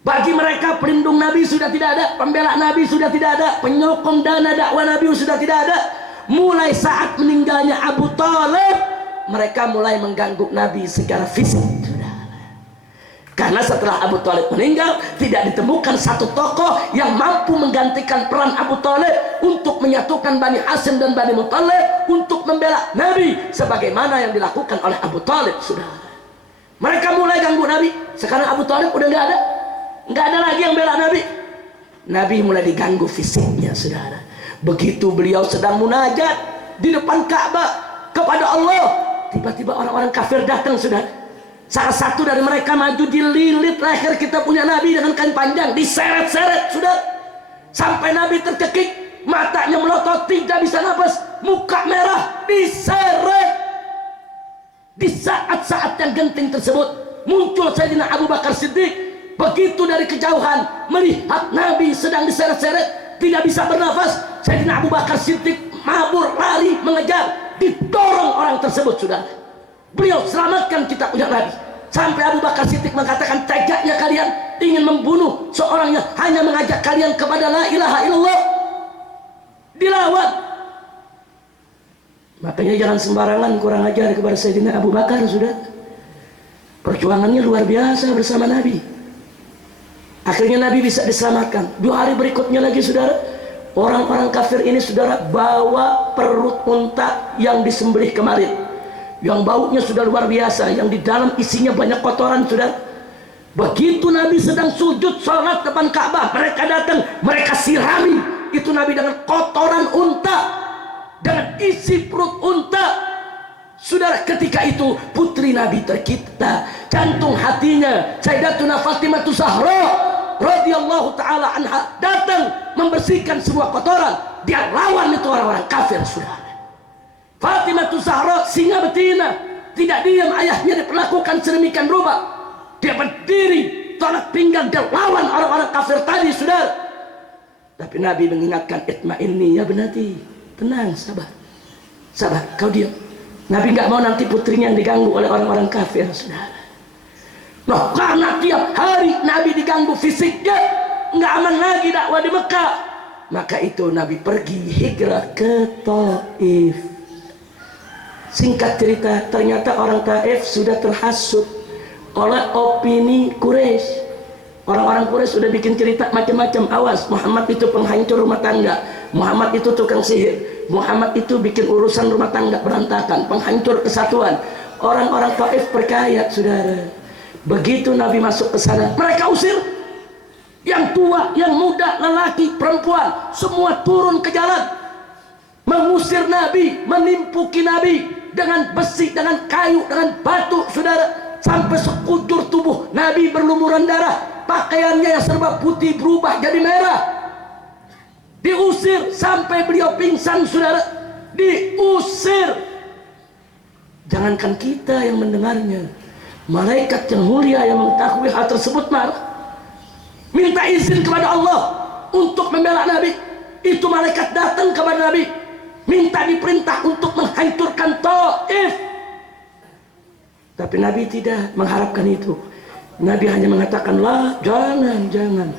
Bagi mereka pelindung Nabi sudah tidak ada, pembela Nabi sudah tidak ada, penyokong dana dakwah Nabi sudah tidak ada. Mulai saat meninggalnya Abu Thalib, mereka mulai mengganggu Nabi secara fisik, saudara. Karena setelah Abu Thalib meninggal, tidak ditemukan satu tokoh yang mampu menggantikan peran Abu Thalib untuk menyatukan Bani Hashim dan Bani Muthalib untuk membela Nabi sebagaimana yang dilakukan oleh Abu Thalib, saudara. Mereka mulai ganggu Nabi. Sekarang Abu Thalib udah nggak ada lagi yang bela Nabi. Nabi mulai diganggu fisiknya, saudara. Begitu beliau sedang munajat di depan Ka'bah kepada Allah, tiba-tiba orang-orang kafir datang, saudara. Salah satu dari mereka maju, dililit leher kita punya Nabi dengan kain panjang, diseret-seret, saudara. Sampai Nabi tercekik, matanya melotot, tidak bisa nafas, muka merah, diseret. Di saat-saat yang genting tersebut muncul Sayyidina Abu Bakar Siddiq. Begitu dari kejauhan melihat Nabi sedang diseret-seret, tidak bisa bernafas, Sayyidina Abu Bakar Siddiq mabur lari mengejar, didorong orang tersebut, saudara. Beliau selamatkan kita punya Nabi. Sampai Abu Bakar Siddiq mengatakan, tegaknya kalian ingin membunuh seorang yang hanya mengajak kalian kepada la ilaha illallah. Dilawan. Makanya jangan sembarangan kurang ajar kepada Sayyidina Abu Bakar, sudah. Perjuangannya luar biasa bersama Nabi. Akhirnya Nabi bisa diselamatkan. 2 hari berikutnya lagi, saudara, orang-orang kafir ini, saudara, bawa perut unta yang disembelih kemarin, yang baunya sudah luar biasa, yang di dalam isinya banyak kotoran, saudara. Begitu Nabi sedang sujud sholat depan Ka'bah, mereka datang, mereka sirami itu Nabi dengan kotoran unta, dengan isi perut unta. Saudara, ketika itu putri Nabi tercipta, jantung hatinya Sayyidatuna Fatimah Zahra radhiyallahu taala anha datang membersihkan semua kotoran. Dia lawan itu orang-orang kafir, saudara. Fatimah Zahra singa betina, tidak diam ayahnya diperlakukan sedemikian rupa. Dia berdiri tolak pinggang, dia lawan orang-orang kafir tadi, saudara. Tapi Nabi mengingatkan, itma'inni ya benati, tenang, sabar, sabar, kau diam. Nabi nggak mau nanti putrinya yang diganggu oleh orang-orang kafir, saudara. Nah, karena tiap hari Nabi diganggu fisiknya, nggak aman lagi dakwah di Mekah. Maka itu Nabi pergi hijrah ke Taif. Singkat cerita, ternyata orang Taif sudah terhasut oleh opini Quraisy. Orang-orang Quraisy sudah bikin cerita macam-macam. Awas, Muhammad itu penghancur rumah tangga, Muhammad itu tukang sihir, Muhammad itu bikin urusan rumah tangga berantakan, penghancur kesatuan. Orang-orang Taif percaya, saudara. Begitu Nabi masuk ke sana, mereka usir. Yang tua, yang muda, lelaki, perempuan, semua turun ke jalan mengusir Nabi, menimpuki Nabi dengan besi, dengan kayu, dengan batu, saudara. Sampai sekujur tubuh Nabi berlumuran darah, pakaiannya yang serba putih berubah jadi merah. Diusir sampai beliau pingsan, saudara. Diusir. Jangankan kita yang mendengarnya, malaikat yang mulia yang mengetahui hal tersebut marah, minta izin kepada Allah untuk membela Nabi. Itu malaikat datang kepada Nabi, minta diperintah untuk menghancurkan Taif. Tapi Nabi tidak mengharapkan itu. Nabi hanya mengatakan, lah, jangan.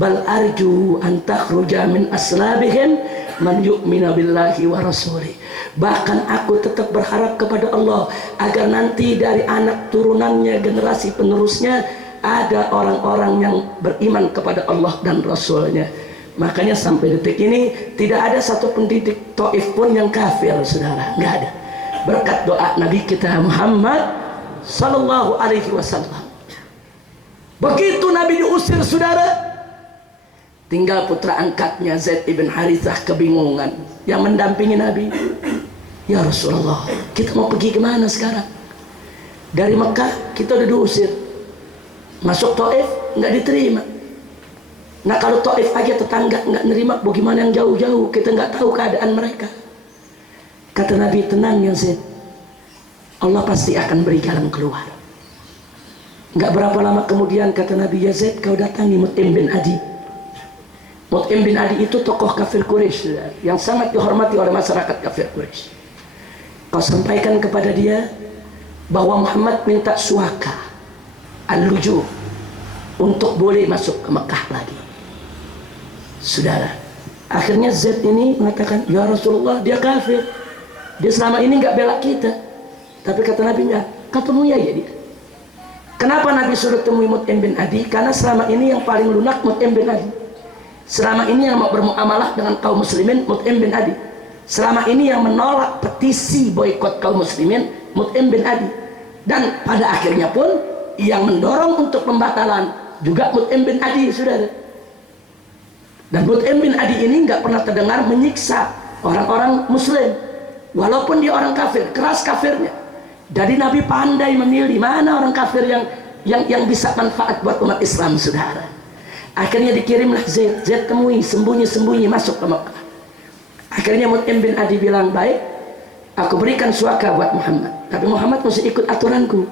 Bal arju an takhruja min aslabihim man yu'minu billahi wa rasulih. Bahkan aku tetap berharap kepada Allah agar nanti dari anak turunannya, generasi penerusnya, ada orang-orang yang beriman kepada Allah dan Rasulnya. Makanya sampai detik ini tidak ada satu pendidik Taif pun yang kafir, saudara. Nggak ada. berkat doa Nabi kita Muhammad sallallahu alaihi wasallam. Begitu Nabi diusir, saudara, tinggal putra angkatnya Zaid ibn Harithah kebingungan yang mendampingi Nabi. Ya Rasulullah, kita mau pergi kemana sekarang? Dari Mekah kita udah diusir, masuk Taif nggak diterima. Nah kalau Taif aja tetangga nggak nerima, bagaimana yang jauh-jauh? Kita nggak tahu keadaan mereka. Kata Nabi, tenang ya Zaid, Allah pasti akan beri jalan keluar. Nggak berapa lama kemudian kata Nabi, ya Zaid, kau datangi Mut'im bin Adi. Mut'im bin Adi itu tokoh kafir Quraisy yang sangat dihormati oleh masyarakat kafir Quraisy. Kau sampaikan kepada dia bahwa Muhammad minta suaka al-luju untuk boleh masuk ke Mekah lagi. Saudara, akhirnya Zaid ini mengatakan, ya Rasulullah, dia kafir, dia selama ini nggak bela kita. Tapi kata Nabi, enggak, kau temui aja dia. Kenapa Nabi suruh temui Mut'im bin Adi? Karena selama ini yang paling lunak Mut'im bin Adi. Selama ini yang mau bermuamalah dengan kaum muslimin Mut'im bin Adi. Selama ini yang menolak petisi boikot kaum muslimin Mut'im bin Adi. Dan pada akhirnya pun yang mendorong untuk pembatalan juga Mut'im bin Adi, saudara. Dan Mut'im bin Adi ini nggak pernah terdengar menyiksa orang-orang muslim, walaupun dia orang kafir, keras kafirnya. Jadi Nabi pandai memilih mana orang kafir yang bisa manfaat buat umat Islam, saudara. Akhirnya dikirimlah Zaid. Zaid temui, sembunyi-sembunyi masuk ke Mekah. Akhirnya Mut'im bin Adi bilang, baik, aku berikan suaka buat Muhammad, tapi Muhammad mesti ikut aturanku.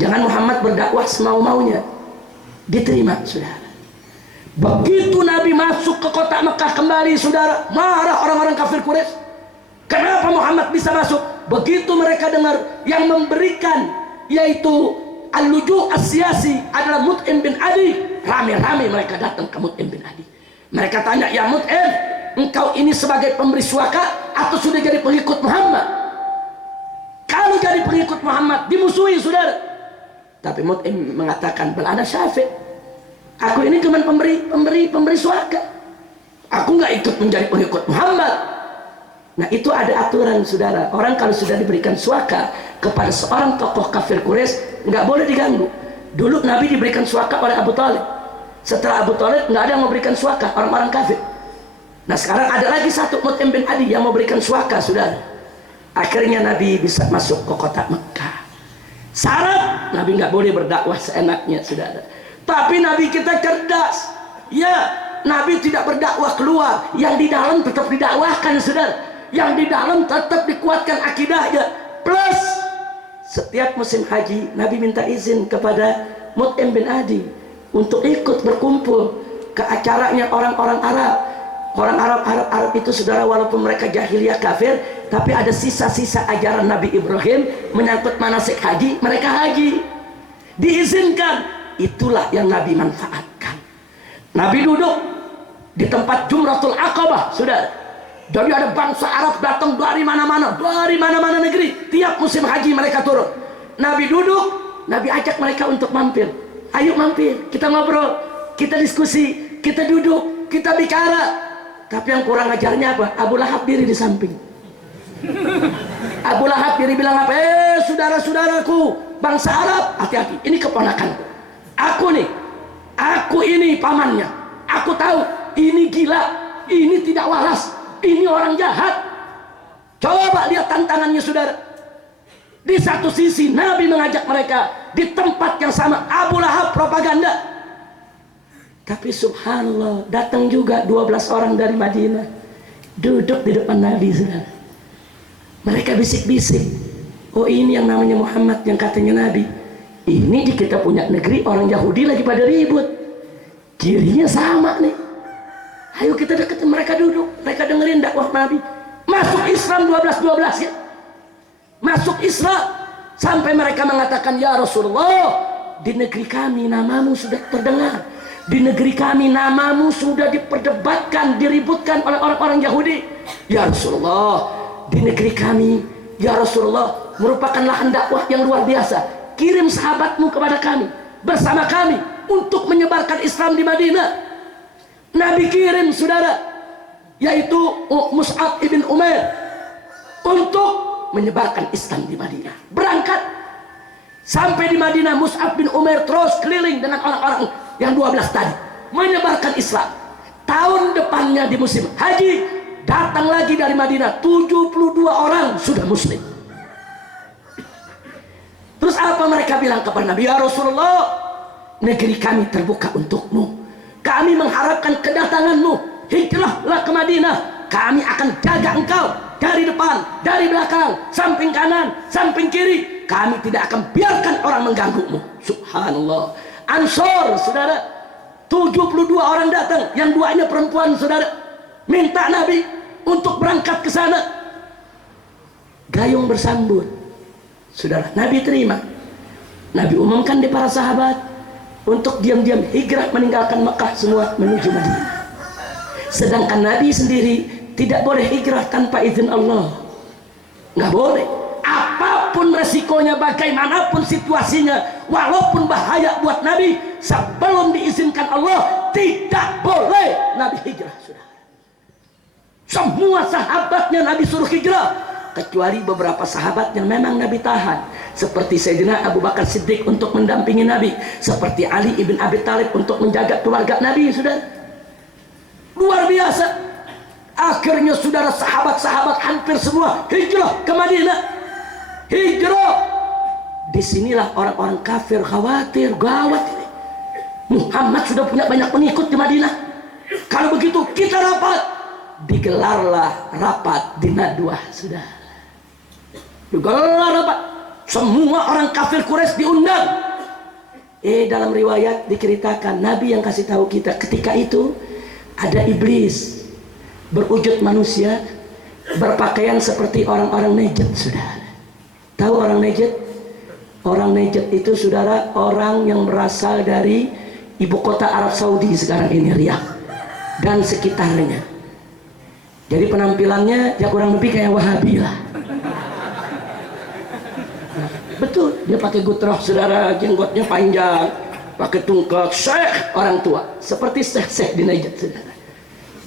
Jangan Muhammad berdakwah semau-maunya. Diterima, saudara. Begitu Nabi masuk ke kota Mekah kembali, saudara, marah orang-orang kafir Quraisy. Kenapa Muhammad bisa masuk? Begitu mereka dengar yang memberikan yaitu al-luju as-siyasi adalah Mut'im bin Adi, rame-rame mereka datang ke Mut'im bin Adi. Mereka tanya, ya Mut'im, engkau ini sebagai pemberi suaka atau sudah jadi pengikut Muhammad? Kalau jadi pengikut Muhammad dimusuhi, saudara. Tapi Mut'im mengatakan, bal ana syafi', aku ini cuma pemberi suaka, aku nggak ikut menjadi pengikut Muhammad. Nah itu ada aturan, saudara. Orang kalau sudah diberikan suaka kepada seorang tokoh kafir Quraisy nggak boleh diganggu. Dulu Nabi diberikan suaka oleh Abu Thalib. Setelah Abu Thalib nggak ada yang memberikan suaka, orang-orang kafir. Nah sekarang ada lagi satu, Mut'im bin Adi, yang memberikan suaka, saudara. Akhirnya Nabi bisa masuk ke kota Mekah. Syarat Nabi nggak boleh berdakwah seenaknya, saudara. Tapi Nabi kita cerdas. Ya, Nabi tidak berdakwah keluar, yang di dalam tetap didakwahkan, saudara. Yang di dalam tetap dikuatkan akidahnya. Plus setiap musim haji Nabi minta izin kepada Mut'im bin Adi untuk ikut berkumpul ke acaranya orang-orang Arab. Orang Arab itu, saudara, walaupun mereka jahiliyah kafir, tapi ada sisa-sisa ajaran Nabi Ibrahim menyangkut manasik haji, mereka haji. Diizinkan. Itulah yang Nabi manfaatkan. Nabi duduk di tempat Jumratul Aqabah, saudara. Jadi ada bangsa Arab datang dari mana-mana negeri. Tiap musim haji mereka turun. Nabi duduk, Nabi ajak mereka untuk mampir. Ayo mampir, kita ngobrol, kita diskusi, kita duduk, kita bicara. Tapi yang kurang ajarnya apa? Abu Lahab diri di samping. Abu Lahab diri bilang apa? Saudara-saudaraku bangsa Arab, hati-hati, ini keponakanku. Aku ini pamannya. Aku tahu ini gila, ini tidak waras, ini orang jahat. Coba lihat tantangannya, saudara. Di satu sisi Nabi mengajak mereka di tempat yang sama, Abu Lahab propaganda. Tapi subhanallah, datang juga 12 orang dari Madinah, duduk di depan Nabi, saudara. Mereka bisik-bisik, oh ini yang namanya Muhammad yang katanya Nabi. Ini di kita punya negeri orang Yahudi lagi pada ribut, cirinya sama nih. Ayo kita deketin, mereka duduk, mereka dengerin dakwah Nabi. Masuk Islam 12 ya. Masuk Islam sampai mereka mengatakan, ya Rasulullah, di negeri kami namamu sudah terdengar. Di negeri kami namamu sudah diperdebatkan, diributkan oleh orang-orang Yahudi. Ya Rasulullah, di negeri kami, ya Rasulullah, merupakan lahan dakwah yang luar biasa. Kirim sahabatmu kepada kami, bersama kami, untuk menyebarkan Islam di Madinah. Nabi kirim, saudara, yaitu Mus'ab ibn Umair, untuk menyebarkan Islam di Madinah. Berangkat sampai di Madinah, Mus'ab bin Umair terus keliling dengan orang-orang yang 12 tadi menyebarkan Islam. Tahun depannya di musim haji datang lagi dari Madinah 72 orang sudah muslim. Terus apa mereka bilang kepada Nabi? Ya Rasulullah, negeri kami terbuka untukmu, kami mengharapkan kedatanganmu, hijrahlah ke Madinah, kami akan jaga engkau dari depan, dari belakang, samping kanan, samping kiri, kami tidak akan biarkan orang mengganggumu. Subhanallah. Ansor, saudara, 72 orang datang, yang 2-nya perempuan, saudara, minta Nabi untuk berangkat ke sana. Gayung bersambut, saudara. Nabi terima. Nabi umumkan di para sahabat untuk diam-diam hijrah meninggalkan Mekah semua menuju Madinah. Sedangkan Nabi sendiri tidak boleh hijrah tanpa izin Allah. Nggak boleh. Apapun resikonya, bagaimanapun situasinya, walaupun bahaya buat Nabi, sebelum diizinkan Allah, tidak boleh Nabi hijrah, saudara. Semua sahabatnya Nabi suruh hijrah, kecuali beberapa sahabat yang memang Nabi tahan, seperti Sayyidina Abu Bakar Siddiq untuk mendampingi Nabi, seperti Ali ibn Abi Thalib untuk menjaga keluarga Nabi, saudara. Luar biasa. Akhirnya saudara, sahabat-sahabat hampir semua hijrah ke Madinah. Hijrah. Disinilah orang-orang kafir khawatir, gawat ini, Muhammad sudah punya banyak pengikut di Madinah, kalau begitu kita rapat. Digelarlah rapat di Nadwah, sudah digelar rapat, semua orang kafir Quraisy diundang. Dalam riwayat diceritakan Nabi yang kasih tahu kita, ketika itu ada iblis berwujud manusia, berpakaian seperti orang-orang Najd, saudara. Tahu orang Najd? Orang Najd itu, saudara, orang yang berasal dari ibu kota Arab Saudi sekarang ini, Riyadh dan sekitarnya. Jadi penampilannya ya kurang lebih kayak Wahabi lah. Betul, dia pakai gutroh, saudara, jenggotnya panjang, pakai tungkek, syekh, orang tua, seperti syekh di Najd, saudara.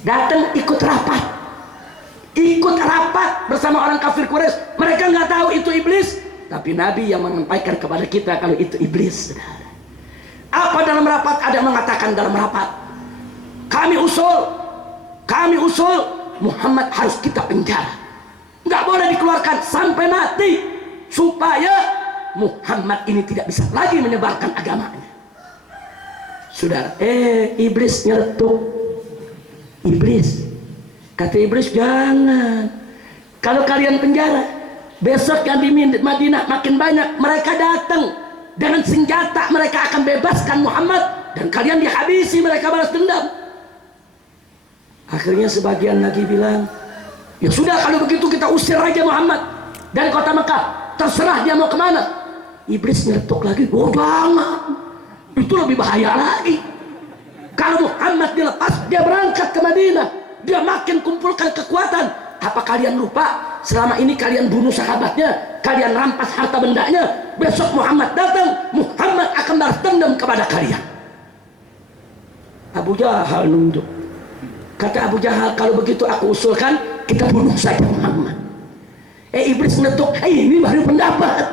Datang ikut rapat bersama orang kafir Quraisy. Mereka nggak tahu itu iblis, tapi Nabi yang menyampaikan kepada kita kalau itu iblis, saudara. Apa dalam rapat? Ada mengatakan dalam rapat, kami usul Muhammad harus kita penjara, nggak boleh dikeluarkan sampai mati, supaya Muhammad ini tidak bisa lagi menyebarkan agamanya. Saudara, iblis nyeletuk. Iblis kata iblis, jangan, kalau kalian penjara, besok yang di Madinah makin banyak mereka datang dengan senjata, mereka akan bebaskan Muhammad dan kalian dihabisi, mereka balas dendam. Akhirnya sebagian lagi bilang, ya sudah kalau begitu kita usir aja Muhammad dari kota Mekah, terserah dia mau kemana. Iblis nyeletuk lagi, oh jangan, itu lebih bahaya lagi. Kalau Muhammad dilepas, dia berangkat ke Madinah, dia makin kumpulkan kekuatan. Apa kalian lupa selama ini kalian bunuh sahabatnya, kalian rampas harta bendanya, besok Muhammad datang, Muhammad akan balas dendam kepada kalian. Abu Jahal nunduk. Kata Abu Jahal, kalau begitu aku usulkan kita bunuh saja Muhammad. Iblis ngetuk, ini baru pendapat.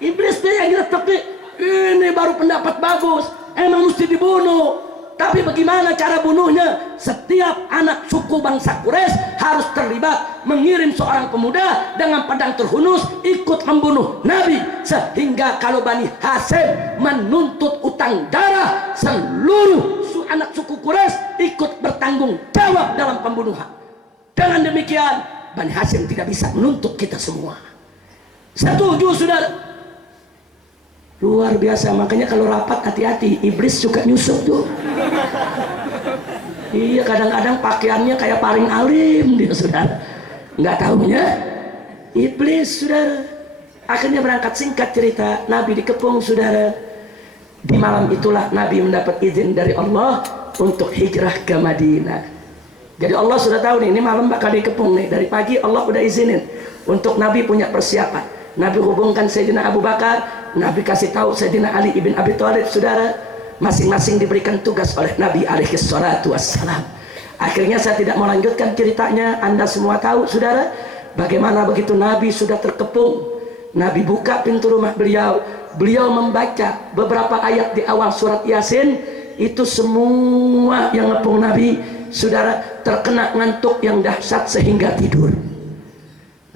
Iblis dia yang ngetuk, ini baru pendapat bagus, emang mesti dibunuh. Tapi bagaimana cara bunuhnya? Setiap anak suku bangsa Quraisy harus terlibat, mengirim seorang pemuda dengan pedang terhunus ikut membunuh Nabi, sehingga kalau Bani Hasyim menuntut utang darah, seluruh anak suku Quraisy ikut bertanggung jawab dalam pembunuhan. Dengan demikian Bani Hasyim tidak bisa menuntut kita semua. Setuju, saudara? Luar biasa. Makanya kalau rapat hati-hati, iblis suka nyusup tuh. Iya, kadang-kadang pakaiannya kayak paling alim dia, saudara. Nggak tahunya iblis, saudara. Akhirnya berangkat. Singkat cerita, Nabi dikepung, saudara. Di malam itulah Nabi mendapat izin dari Allah untuk hijrah ke Madinah. Jadi Allah sudah tahu nih, ini malam bakal dikepung nih. Dari pagi Allah udah izinin untuk Nabi punya persiapan. Nabi hubungkan Sayyidina Abu Bakar, Nabi kasih tahu Sayyidina Ali ibn Abi Thalib, saudara. Masing-masing diberikan tugas oleh Nabi alaihi salatu wassalam. Akhirnya saya tidak mau lanjutkan ceritanya, Anda semua tahu, saudara. Bagaimana begitu Nabi sudah terkepung, Nabi buka pintu rumah beliau, beliau membaca beberapa ayat di awal surat Yasin. Itu semua yang ngepung Nabi, saudara, terkena ngantuk yang dahsyat sehingga tidur.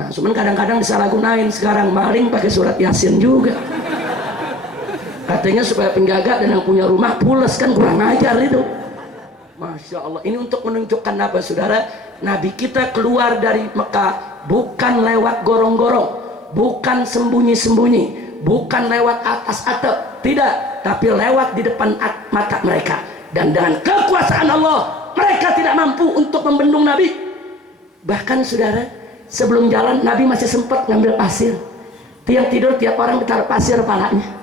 Nah, cuman kadang-kadang disalahgunain sekarang, maling pakai surat Yasin juga. Katanya supaya penjaga dan yang punya rumah pules, kan kurang ajar itu. Masya Allah, ini untuk menunjukkan apa, saudara? Nabi kita keluar dari Mekah bukan lewat gorong-gorong, bukan sembunyi-sembunyi, bukan lewat atas atap, tidak, tapi lewat di depan mata mereka. Dan dengan kekuasaan Allah, mereka tidak mampu untuk membendung Nabi. Bahkan saudara, sebelum jalan Nabi masih sempat ngambil pasir. Tiap tidur, tiap orang ditaruh pasir kepalanya.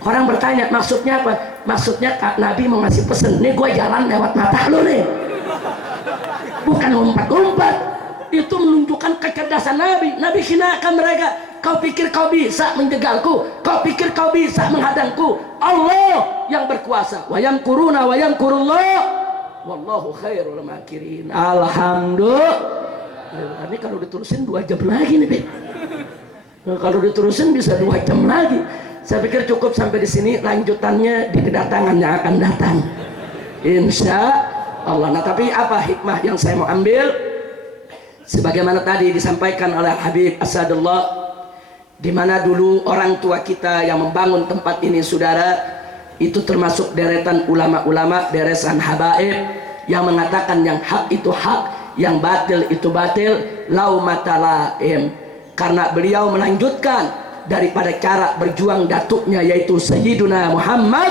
Orang bertanya, maksudnya apa? Maksudnya Nabi mau ngasih pesen, nih gue jalan lewat mata lu nih, bukan lompat-lompat. Itu menunjukkan kecerdasan Nabi. Nabi hinakan mereka. Kau pikir kau bisa menjegalku? Kau pikir kau bisa menghadangku? Allah yang berkuasa. Wa yamkuruna wa yamkurullah wallahu khairul makirin. Alhamdulillah. Ini kalau diterusin 2 jam lagi nih, Beb. Kalau diterusin bisa 2 jam lagi. Saya pikir cukup sampai di sini, lanjutannya di kedatangan yang akan datang, insya Allah. Nah, tapi apa hikmah yang saya mau ambil? Sebagaimana tadi disampaikan oleh Habib Asadullah, di mana dulu orang tua kita yang membangun tempat ini, saudara, itu termasuk deretan ulama-ulama, deresan habaib yang mengatakan yang hak itu hak, yang batil itu batil, lau matalaim. Karena beliau melanjutkan daripada cara berjuang datuknya, yaitu Sayyiduna Muhammad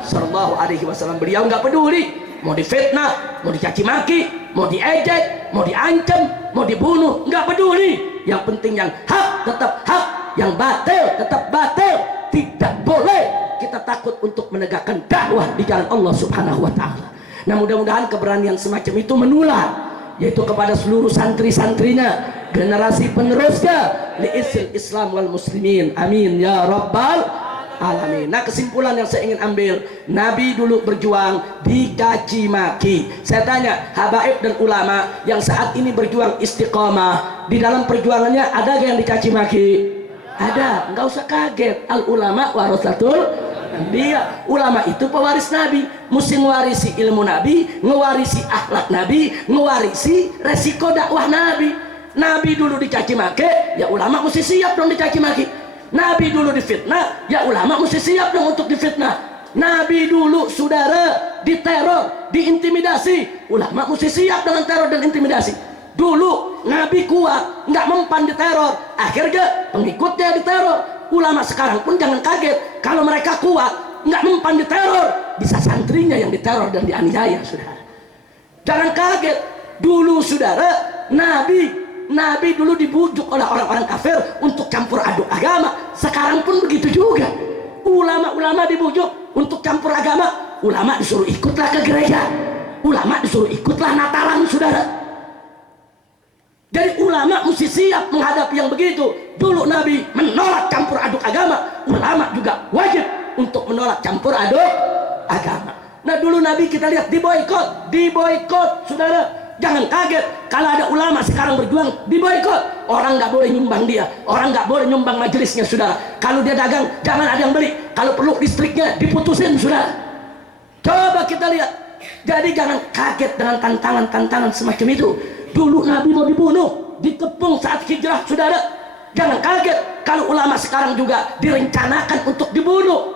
sallallahu alaihi wasallam. Beliau nggak peduli mau difitnah, mau dicaci maki, mau diejek, mau diancam, mau dibunuh, nggak peduli. Yang penting yang hak tetap hak, yang batil tetap batil. Tidak boleh kita takut untuk menegakkan dakwah di jalan Allah Subhanahu wa taala. Nah, mudah-mudahan keberanian semacam itu menular, yaitu kepada seluruh santri-santrinya, generasi penerusnya, liisil Islam wal muslimin, amin ya rabbal alamin. Nah, kesimpulan yang saya ingin ambil, Nabi dulu berjuang dicaci maki. Saya tanya, habaib dan ulama yang saat ini berjuang istiqomah, di dalam perjuangannya ada gak yang dicaci maki? Ada, nggak usah kaget. Al ulama warasatul anbiya. Ulama itu pewaris Nabi, mesti mewarisi ilmu Nabi, ngewarisi akhlak Nabi, ngewarisi resiko dakwah Nabi. Nabi dulu dicaci maki, ya ulama mesti siap dong dicaci maki. Nabi dulu difitnah, ya ulama mesti siap dong untuk difitnah. Nabi dulu, saudara, diteror, diintimidasi, ulama mesti siap dengan teror dan intimidasi. Dulu Nabi kuat, nggak mempan diteror, akhirnya pengikutnya diteror. Ulama sekarang pun jangan kaget kalau mereka kuat, nggak mempan diteror, bisa santrinya yang diteror dan dianiaya, saudara. Jangan kaget. Dulu, saudara, Nabi dulu dibujuk oleh orang-orang kafir untuk campur aduk agama. Sekarang pun begitu juga. Ulama-ulama dibujuk untuk campur agama. Ulama disuruh ikutlah ke gereja. Ulama disuruh ikutlah Natalan, saudara. Jadi ulama mesti siap menghadapi yang begitu. Dulu Nabi menolak campur aduk agama. Ulama juga wajib untuk menolak campur aduk agama. Nah, dulu Nabi kita lihat diboikot, saudara. Jangan kaget kalau ada ulama sekarang berjuang diboikot. Orang nggak boleh nyumbang dia, orang nggak boleh nyumbang majelisnya, saudara. Kalau dia dagang, jangan ada yang beli. Kalau perlu listriknya diputusin, saudara. Coba kita lihat. Jadi jangan kaget dengan tantangan-tantangan semacam itu. Dulu Nabi mau dibunuh, dikepung saat hijrah, saudara. Jangan kaget kalau ulama sekarang juga direncanakan untuk dibunuh.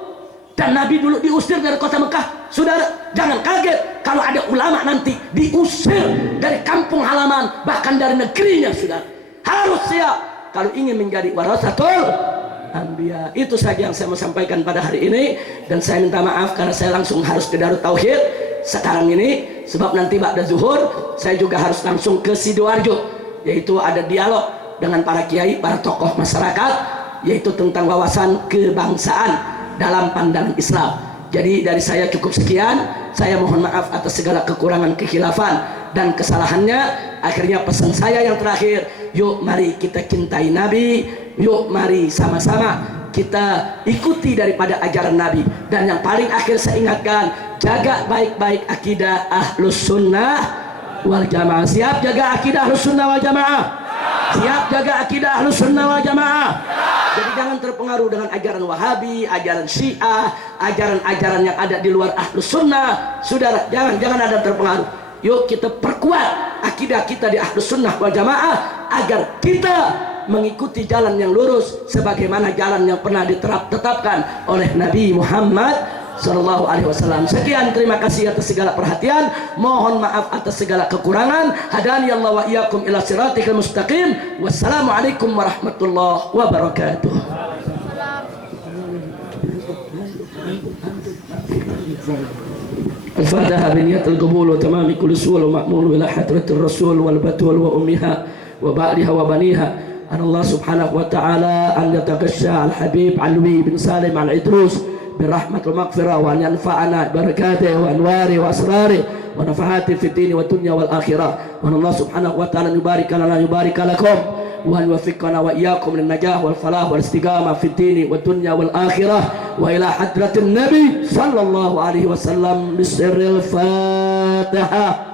Dan Nabi dulu diusir dari kota Mekah, saudara. Jangan kaget kalau ada ulama nanti diusir dari kampung halaman, bahkan dari negerinya, saudara. Harus siap kalau ingin menjadi warasatul anbiya. Itu saja yang saya mau sampaikan pada hari ini. Dan saya minta maaf karena saya langsung harus ke Darut Tauhid sekarang ini, sebab nanti ba'da zuhur saya juga harus langsung ke Sidoarjo, yaitu ada dialog dengan para kiai, para tokoh masyarakat, yaitu tentang wawasan kebangsaan dalam pandangan Islam. Jadi dari saya cukup sekian. Saya mohon maaf atas segala kekurangan, kekhilafan dan kesalahannya. Akhirnya pesan saya yang terakhir, yuk mari kita cintai Nabi, yuk mari sama-sama kita ikuti daripada ajaran Nabi. Dan yang paling akhir saya ingatkan, jaga baik-baik akidah Ahlus Sunnah wal Jamaah. Siap jaga akidah Ahlus Sunnah wal Jamaah? Siap jaga akidah Ahlus Sunnah wal Jamaah. Jadi jangan terpengaruh dengan ajaran Wahabi, ajaran Syiah, ajaran-ajaran yang ada di luar Ahlus Sunnah. Saudara, jangan ada terpengaruh. Yuk kita perkuat akidah kita di Ahlus Sunnah wal Jamaah agar kita mengikuti jalan yang lurus sebagaimana jalan yang pernah ditetapkan oleh Nabi Muhammad Sallallahu Alaihi Wasallam. Sekian, terima kasih atas segala perhatian. Mohon maaf atas segala kekurangan. Hadani Allah wa iyyakum ila siratikal mustaqim. Wassalamualaikum warahmatullahi wabarakatuh. الفاتحة بنية القبول وتمام كل سؤال ومأمول إلى حضرة الرسول والبتول وأمها وبعلها وبنيها أن الله سبحانه وتعالى أن يتغشى الحبيب علوي بن سالم العدروس برحمة المغفرة وأن ينفعنا بركاته وأنواره وأسراره ونفعاته في الدين والدنيا والآخرة وأن الله سبحانه وتعالى يبارك لنا يبارك لكم وأن يوفقنا وإياكم للنجاح والفلاح والاستقامة في الدين والدنيا والآخرة وإلى حضرة النبي صلى الله عليه وسلم بسر الفاتحة.